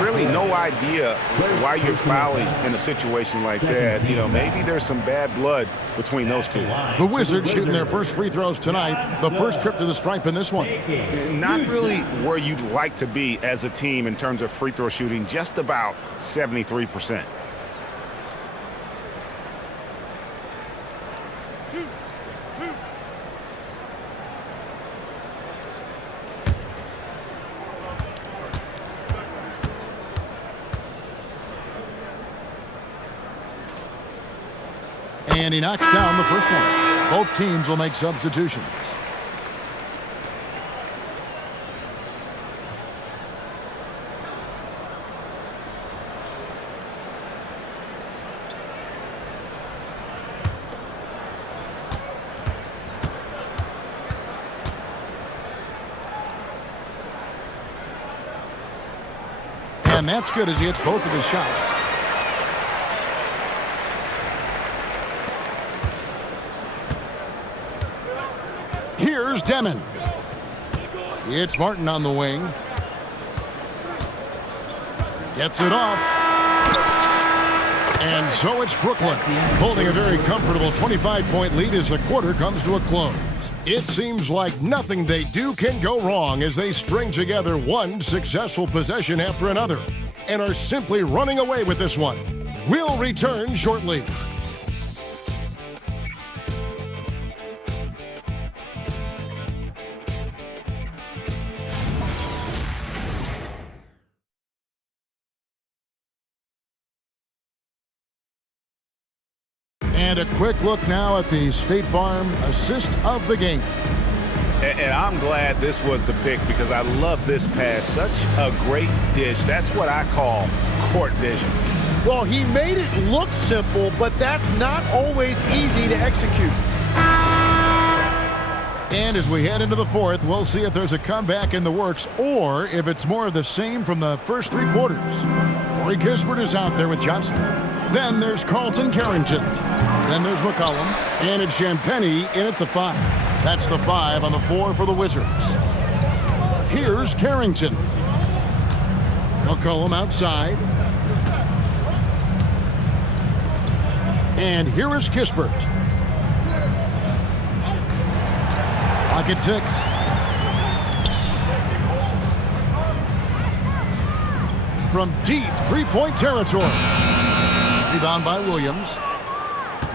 Really no idea why you're fouling in a situation like that. You know, maybe there's some bad blood between those two. The Wizards shooting their first free throws tonight. The first trip to the stripe in this one. Not really where you'd like to be as a team in terms of free throw shooting, just about 73%. And he knocks down the first one. Both teams will make substitutions. And that's good as he hits both of his shots. Here's Demon. It's Martin on the wing. Gets it off. And so it's Brooklyn, holding a very comfortable 25-point lead as the quarter comes to a close. It seems like nothing they do can go wrong as they string together one successful possession after another and are simply running away with this one. We'll return shortly. And a quick look now at the State Farm assist of the game. And I'm glad this was the pick because I love this pass. Such a great dish. That's what I call court vision. Well, he made it look simple, but that's not always easy to execute. And as we head into the fourth, we'll see if there's a comeback in the works or if it's more of the same from the first 3 quarters. Corey Kispert is out there with Johnson. Then there's Carlton Carrington. Then there's McCollum. And it's Champagnie in at the 5. That's the 5 on the 4 for the Wizards. Here's Carrington. McCollum outside. And here is Kispert. Pocket 6. From deep 3-point territory. Rebound by Williams.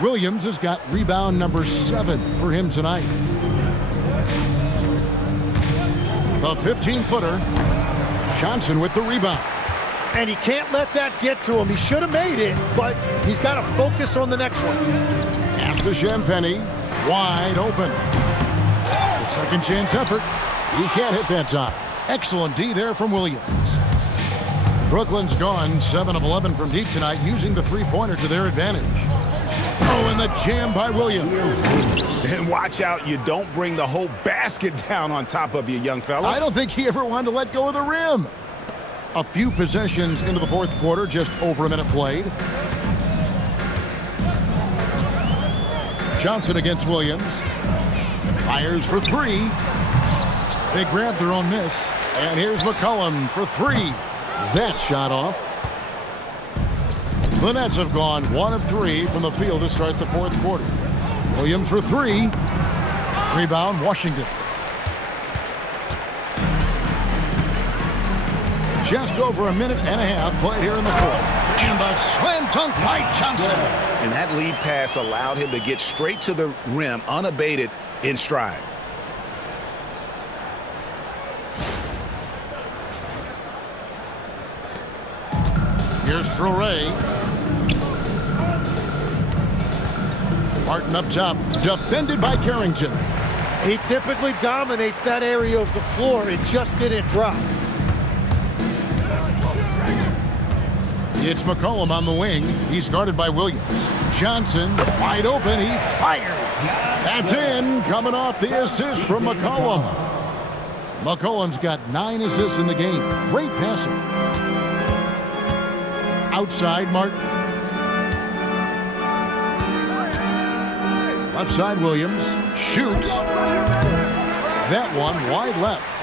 Williams has got rebound number 7 for him tonight. The 15-footer. Johnson with the rebound. And he can't let that get to him. He should have made it, but he's got to focus on the next one. Pass to Champagnie. Wide open. The second chance effort. He can't hit that time. Excellent D there from Williams. Brooklyn's gone 7 of 11 from deep tonight, using the 3-pointer to their advantage. Oh, and the jam by Williams. And watch out, you don't bring the whole basket down on top of you, young fella. I don't think he ever wanted to let go of the rim. A few possessions into the fourth quarter, just over a minute played. Johnson against Williams. Fires for 3. They grab their own miss. And here's McCollum for 3. That shot off. The Nets have gone 1 of 3 from the field to start the fourth quarter. Williams for 3. Rebound, Washington. Just over a minute and a half played here in the fourth. And the slam dunk by Johnson. And that lead pass allowed him to get straight to the rim unabated in stride. Here's Traore. Martin up top, defended by Carrington. He typically dominates that area of the floor. It just didn't drop. It's McCollum on the wing. He's guarded by Williams. Johnson, wide open. He fired. That's in, coming off the assist from McCollum. McCollum's got 9 assists in the game. Great passer. Outside, Martin. Left side, Williams. Shoots. That one wide left.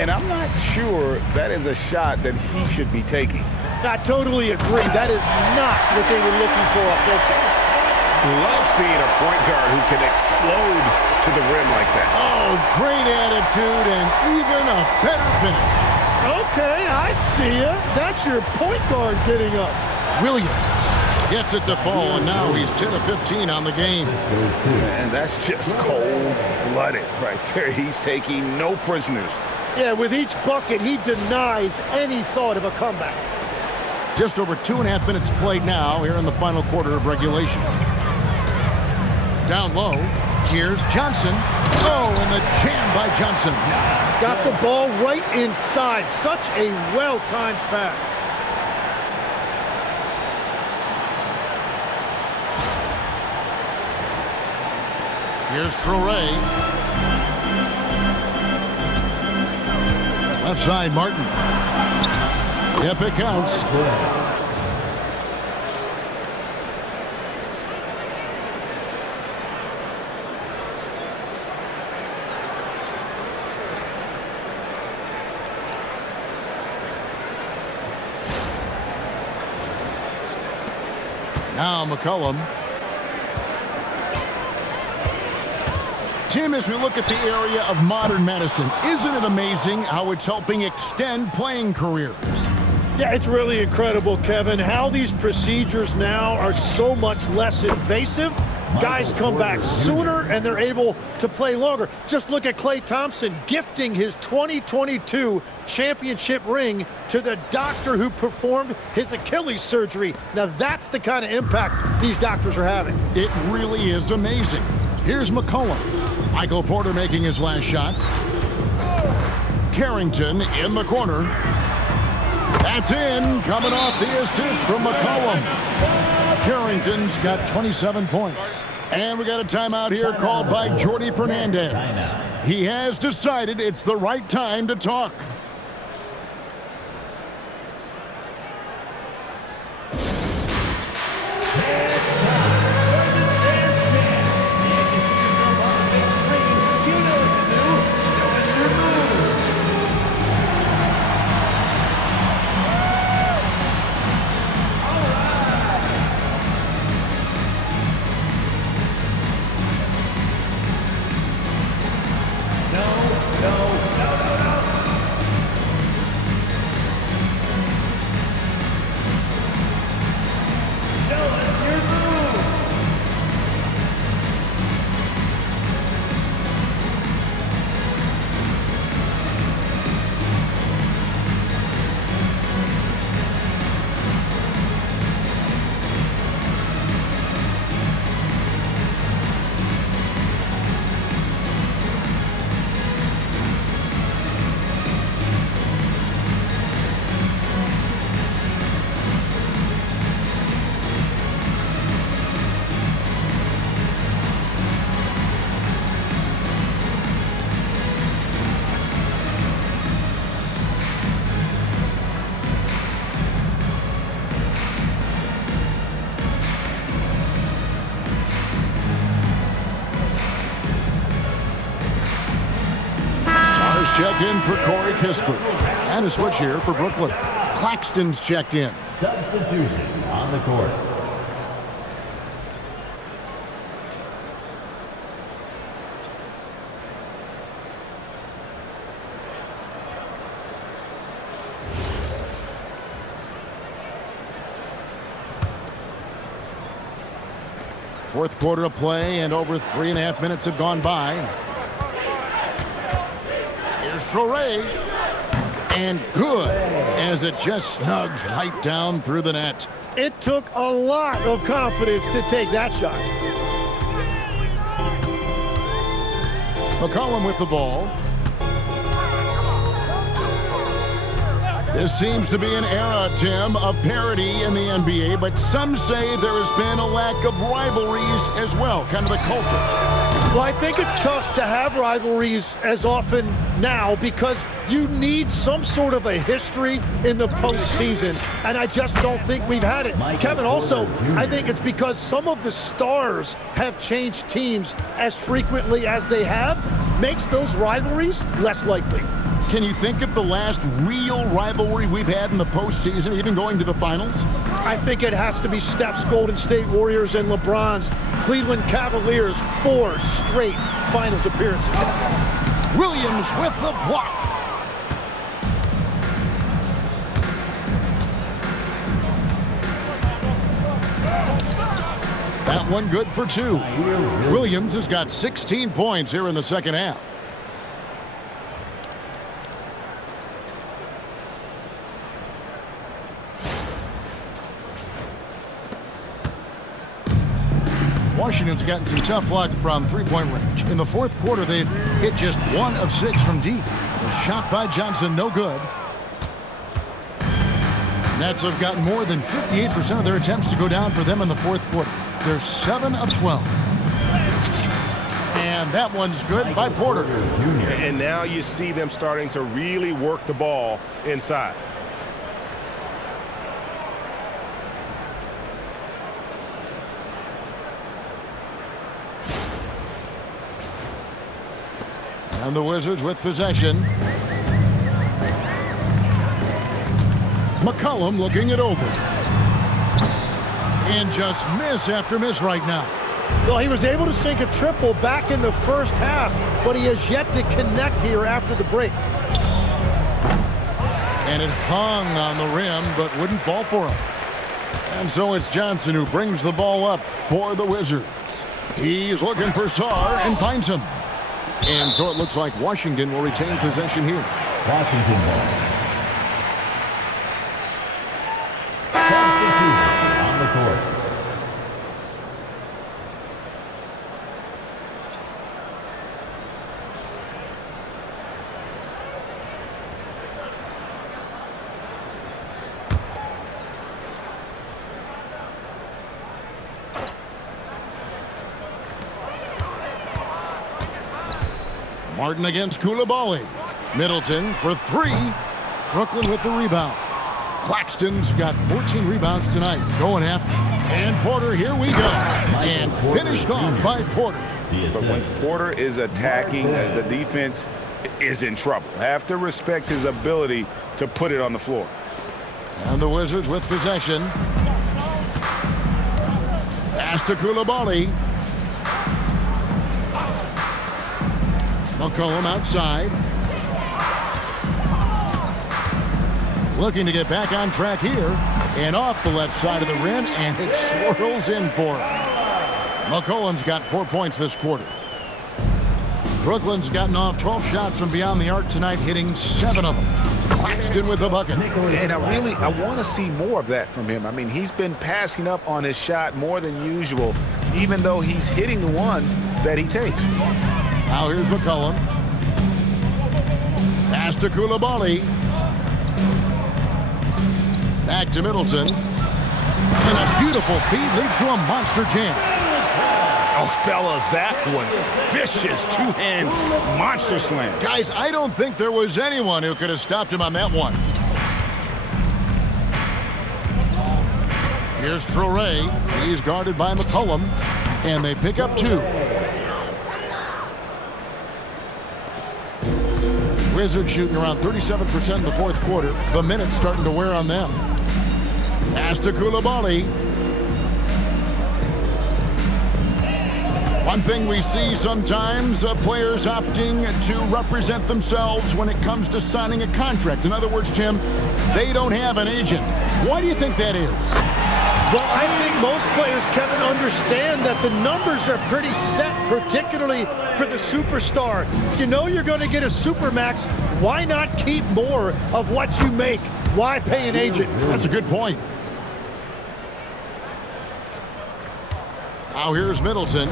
And I'm not sure that is a shot that he should be taking. I totally agree. That is not what they were looking for offensively. Love seeing a point guard who can explode to the rim like that. Oh, great attitude and even a better finish. Okay, I see ya. That's your point guard getting up. Williams gets it to fall, and now he's 10 of 15 on the game. And that's just cold-blooded right there. He's taking no prisoners. Yeah, with each bucket, he denies any thought of a comeback. Just over 2.5 minutes played now here in the final quarter of regulation. Down low, here's Johnson. Oh, and the jam by Johnson. Got the ball right inside. Such a well-timed pass. Here's Traore. Left side, Martin. Yep, it counts. Now McCollum. Tim, as we look at the area of modern medicine, isn't it amazing how it's helping extend playing careers? Yeah, it's really incredible, Kevin, how these procedures now are so much less invasive. Guys come back sooner and they're able to play longer. Just look at Klay Thompson gifting his 2022 championship ring to the doctor who performed his Achilles surgery. Now that's the kind of impact these doctors are having. It really is amazing. Here's McCollum. Michael Porter making his last shot. Carrington in the corner. That's in, coming off the assist from McCollum. Carrington's got 27 points. And we got a timeout here called by Jordi Fernandez. He has decided it's the right time to talk. Check in for Corey Kispert. And a switch here for Brooklyn. Claxton's checked in. Substitution on the court. Fourth quarter of play, and over 3.5 minutes have gone by. Here's Traore. And good, as it just snugs right down through the net. It took a lot of confidence to take that shot. McCollum with the ball. This seems to be an era, Tim, of parity in the NBA, but some say there has been a lack of rivalries as well, kind of the culprit. Well, I think it's tough to have rivalries as often now because you need some sort of a history in the postseason, and I just don't think we've had it. Kevin, also, I think it's because some of the stars have changed teams as frequently as they have, makes those rivalries less likely. Can you think of the last real rivalry we've had in the postseason, even going to the finals? I think it has to be Steph's Golden State Warriors and LeBron's Cleveland Cavaliers, 4 straight finals appearances. Williams with the block. That one good for 2. Williams has got 16 points here in the second half. Washington's gotten some tough luck from three-point range. In the fourth quarter, they've hit just 1 of 6 from deep. A shot by Johnson, no good. Nets have gotten more than 58% of their attempts to go down for them in the fourth quarter. They're 7 of 12. And that one's good by Porter. And now you see them starting to really work the ball inside. And the Wizards with possession. McCollum looking it over. And just miss after miss right now. Well, he was able to sink a triple back in the first half, but he has yet to connect here after the break. And it hung on the rim, but wouldn't fall for him. And so it's Johnson who brings the ball up for the Wizards. He's looking for Sarr and finds him. And so it looks like Washington will retain possession here. Washington ball. Substitution on the court. Martin against Coulibaly. Middleton for 3. Brooklyn with the rebound. Claxton's got 14 rebounds tonight, going after. And Porter, here we go. And finished off by Porter. But when Porter is attacking, the defense is in trouble. Have to respect his ability to put it on the floor. And the Wizards with possession. Pass to Coulibaly. McCollum outside. Looking to get back on track here. And off the left side of the rim, and it swirls in for him. McCollum's got 4 points this quarter. Brooklyn's gotten off 12 shots from beyond the arc tonight, hitting 7 of them. Claxton with the bucket. And I want to see more of that from him. I mean, he's been passing up on his shot more than usual, even though he's hitting the ones that he takes. Now here's McCollum. Pass to Coulibaly. Back to Middleton. And a beautiful feed leads to a monster jam. Oh, fellas, that was vicious two-hand monster slam. Guys, I don't think there was anyone who could have stopped him on that one. Here's Traore. He's guarded by McCollum. And they pick up 2. Wizards shooting around 37% in the fourth quarter. The minutes starting to wear on them. Pass to Coulibaly. One thing we see sometimes, players opting to represent themselves when it comes to signing a contract. In other words, Tim, they don't have an agent. Why do you think that is? Well, I think most players, Kevin, understand that the numbers are pretty set, particularly for the superstar. If you know you're going to get a supermax, why not keep more of what you make? Why pay an agent? That's a good point. Now here's Middleton.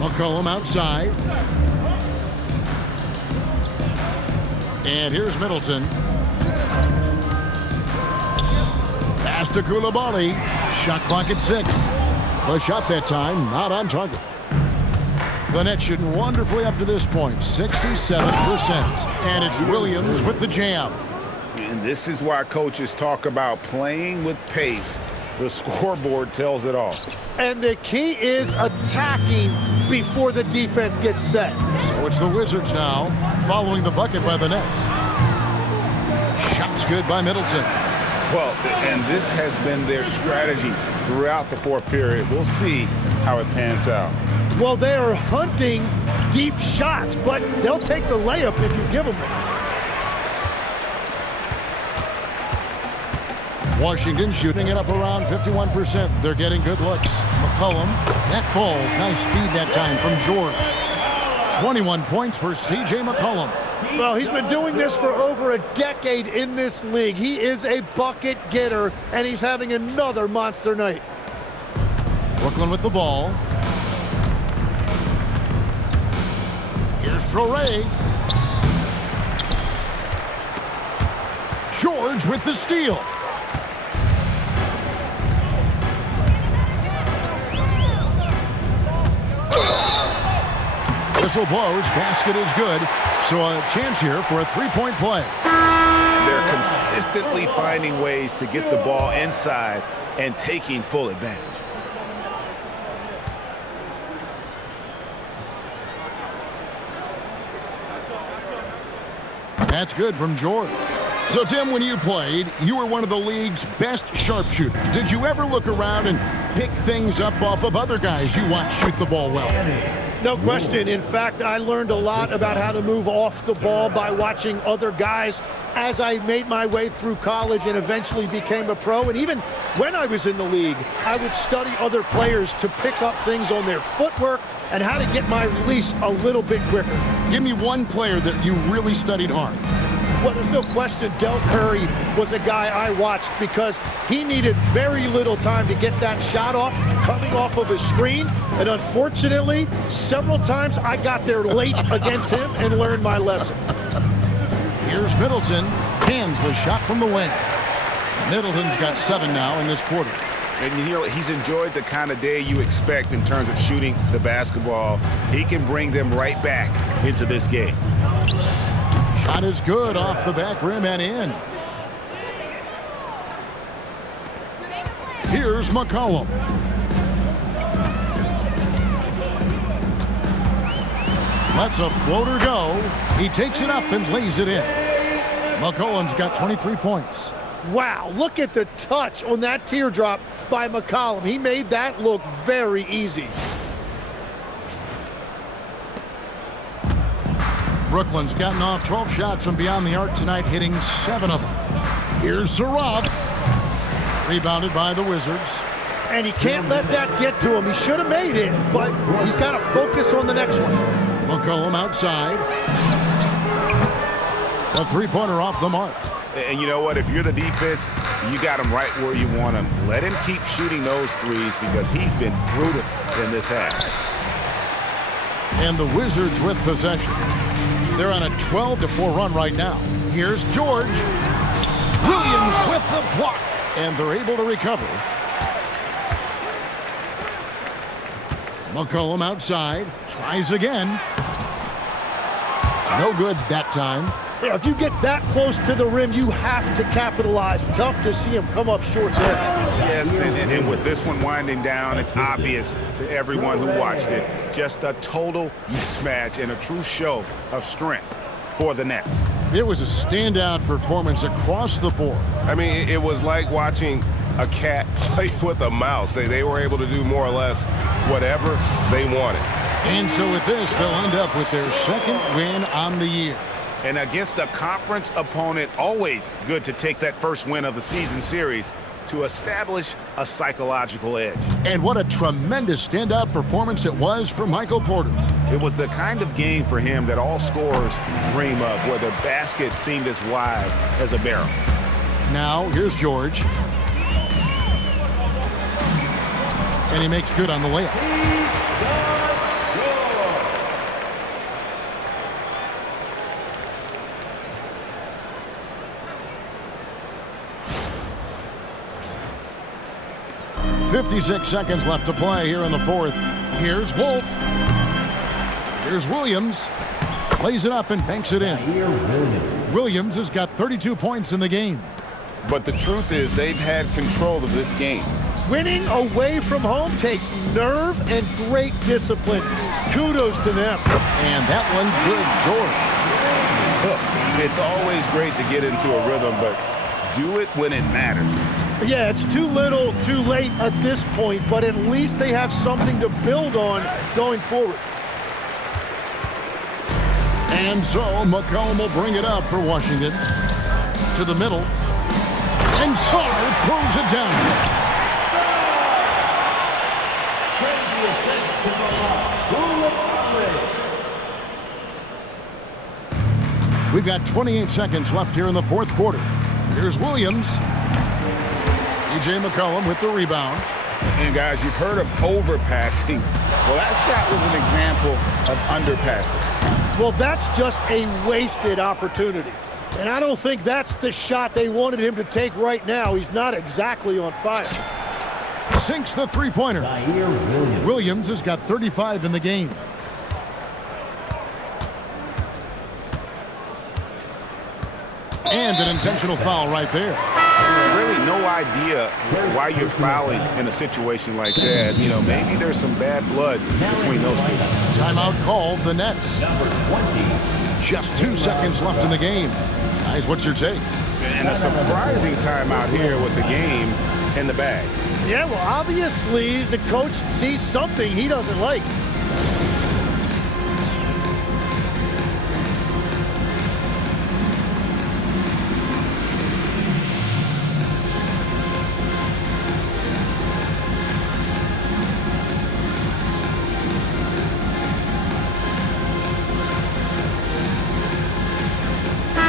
McCollum outside. And here's Middleton. Pass to Coulibaly. Shot clock at 6. The shot that time, not on target. The net shooting wonderfully up to this point, 67%. And it's Williams with the jam. And this is why coaches talk about playing with pace. The scoreboard tells it all. And the key is attacking before the defense gets set. So it's the Wizards now, following the bucket by the Nets. Shots good by Middleton. Well, and this has been their strategy throughout the fourth period. We'll see how it pans out. Well, they are hunting deep shots, but they'll take the layup if you give them it. Washington shooting it up around 51%. They're getting good looks. McCollum, that ball, nice speed that time from George. 21 points for C.J. McCollum. Well, he's been doing this for over a decade in this league. He is a bucket getter, and he's having another monster night. Brooklyn with the ball. Here's Traore. George with the steal. Whistle blows, basket is good. So a chance here for a three-point play. They're consistently finding ways to get the ball inside and taking full advantage. That's good from George. So, Tim, when you played, you were one of the league's best sharpshooters. Did you ever look around and pick things up off of other guys you watch shoot the ball well? No question. In fact, I learned a lot about how to move off the ball by watching other guys as I made my way through college and eventually became a pro. And even when I was in the league, I would study other players to pick up things on their footwork and how to get my release a little bit quicker. Give me one player that you really studied hard. Well, there's no question Del Curry was a guy I watched because he needed very little time to get that shot off coming off of a screen. And unfortunately, several times I got there late against him and learned my lesson. Here's Middleton. Hands the shot from the wing. Middleton's got 7 now in this quarter. And you know, he's enjoyed the kind of day you expect in terms of shooting the basketball. He can bring them right back into this game. Shot is good off the back rim and in. Here's McCollum. Lets a floater go. He takes it up and lays it in. McCollum's got 23 points. Wow, look at the touch on that teardrop by McCollum. He made that look very easy. Brooklyn's gotten off 12 shots from beyond the arc tonight, hitting 7 of them. Here's Saraf. Rebounded by the Wizards. And he can't let that get to him. He should have made it, but he's got to focus on the next one. McCollum outside. A three-pointer off the mark. And you know what? If you're the defense, you got him right where you want him. Let him keep shooting those threes because he's been brutal in this half. And the Wizards with possession. They're on a 12-4 run right now. Here's George. Williams with the block. And they're able to recover. McCollum outside. Tries again. No good that time. Yeah, if you get that close to the rim, you have to capitalize. Tough to see him come up short there. Yes, and with this one winding down, it's obvious to everyone who watched it. Just a total mismatch and a true show of strength for the Nets. It was a standout performance across the board. I mean, it was like watching a cat play with a mouse. They were able to do more or less whatever they wanted. And so with this, they'll end up with their second win on the year. And against a conference opponent, always good to take that first win of the season series to establish a psychological edge. And what a tremendous standout performance it was for Michael Porter. It was the kind of game for him that all scorers dream of, where the basket seemed as wide as a barrel. Now, here's George. And he makes good on the layup. 56 seconds left to play here in the fourth. Here's Wolf. Here's Williams. Lays it up and banks it in. Williams has got 32 points in the game. But the truth is they've had control of this game. Winning away from home takes nerve and great discipline. Kudos to them. And that one's good, George. It's always great to get into a rhythm, but do it when it matters. Yeah, it's too little, too late at this point, but at least they have something to build on going forward. And so McCollum will bring it up for Washington. To the middle. And Sarr throws it down. We've got 28 seconds left here in the fourth quarter. Here's Williams. C.J. McCollum with the rebound. And guys, you've heard of overpassing. Well, that shot was an example of underpassing. Well, that's just a wasted opportunity. And I don't think that's the shot they wanted him to take right now. He's not exactly on fire. Sinks the three-pointer. Williams has got 35 in the game. And an intentional foul right there. Really no idea why you're fouling in a situation like that. You know, maybe there's some bad blood between those two. Timeout called the Nets. Number 20. Just 2 seconds left in the game. Guys, what's your take? And a surprising timeout here with the game in the bag. Yeah, well, obviously the coach sees something he doesn't like.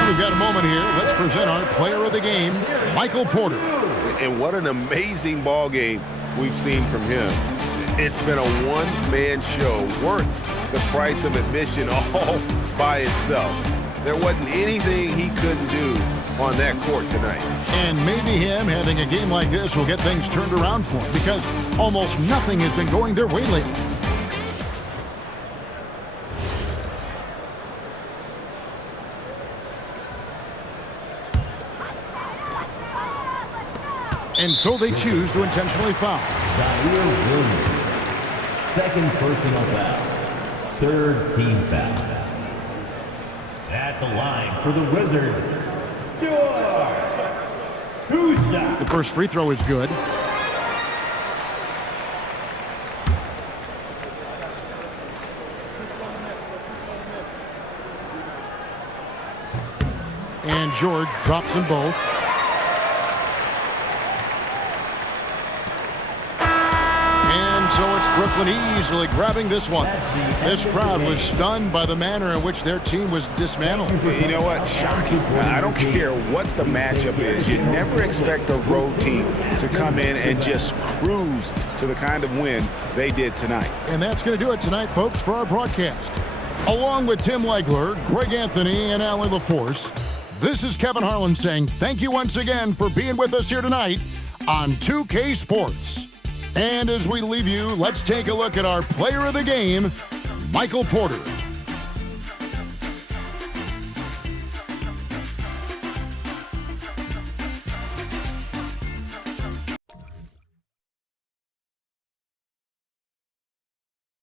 We've got a moment here. Let's present our player of the game, Michael Porter. And what an amazing ball game we've seen from him. It's been a one-man show worth the price of admission all by itself. There wasn't anything he couldn't do on that court tonight. And maybe him having a game like this will get things turned around for him, because almost nothing has been going their way lately. And so they choose to intentionally foul. Second personal foul. Third team foul. At the line for the Wizards, George. Who's shot? The first free throw is good. And George drops them both. So it's Brooklyn easily grabbing this one. This crowd was stunned by the manner in which their team was dismantled. You know what? Shocking. I don't care what the matchup is. You never expect a road team to come in and just cruise to the kind of win they did tonight. And that's going to do it tonight, folks, for our broadcast. Along with Tim Legler, Greg Anthony, and Allie LaForce, this is Kevin Harlan saying thank you once again for being with us here tonight on 2K Sports. And as we leave you, let's take a look at our player of the game, Michael Porter.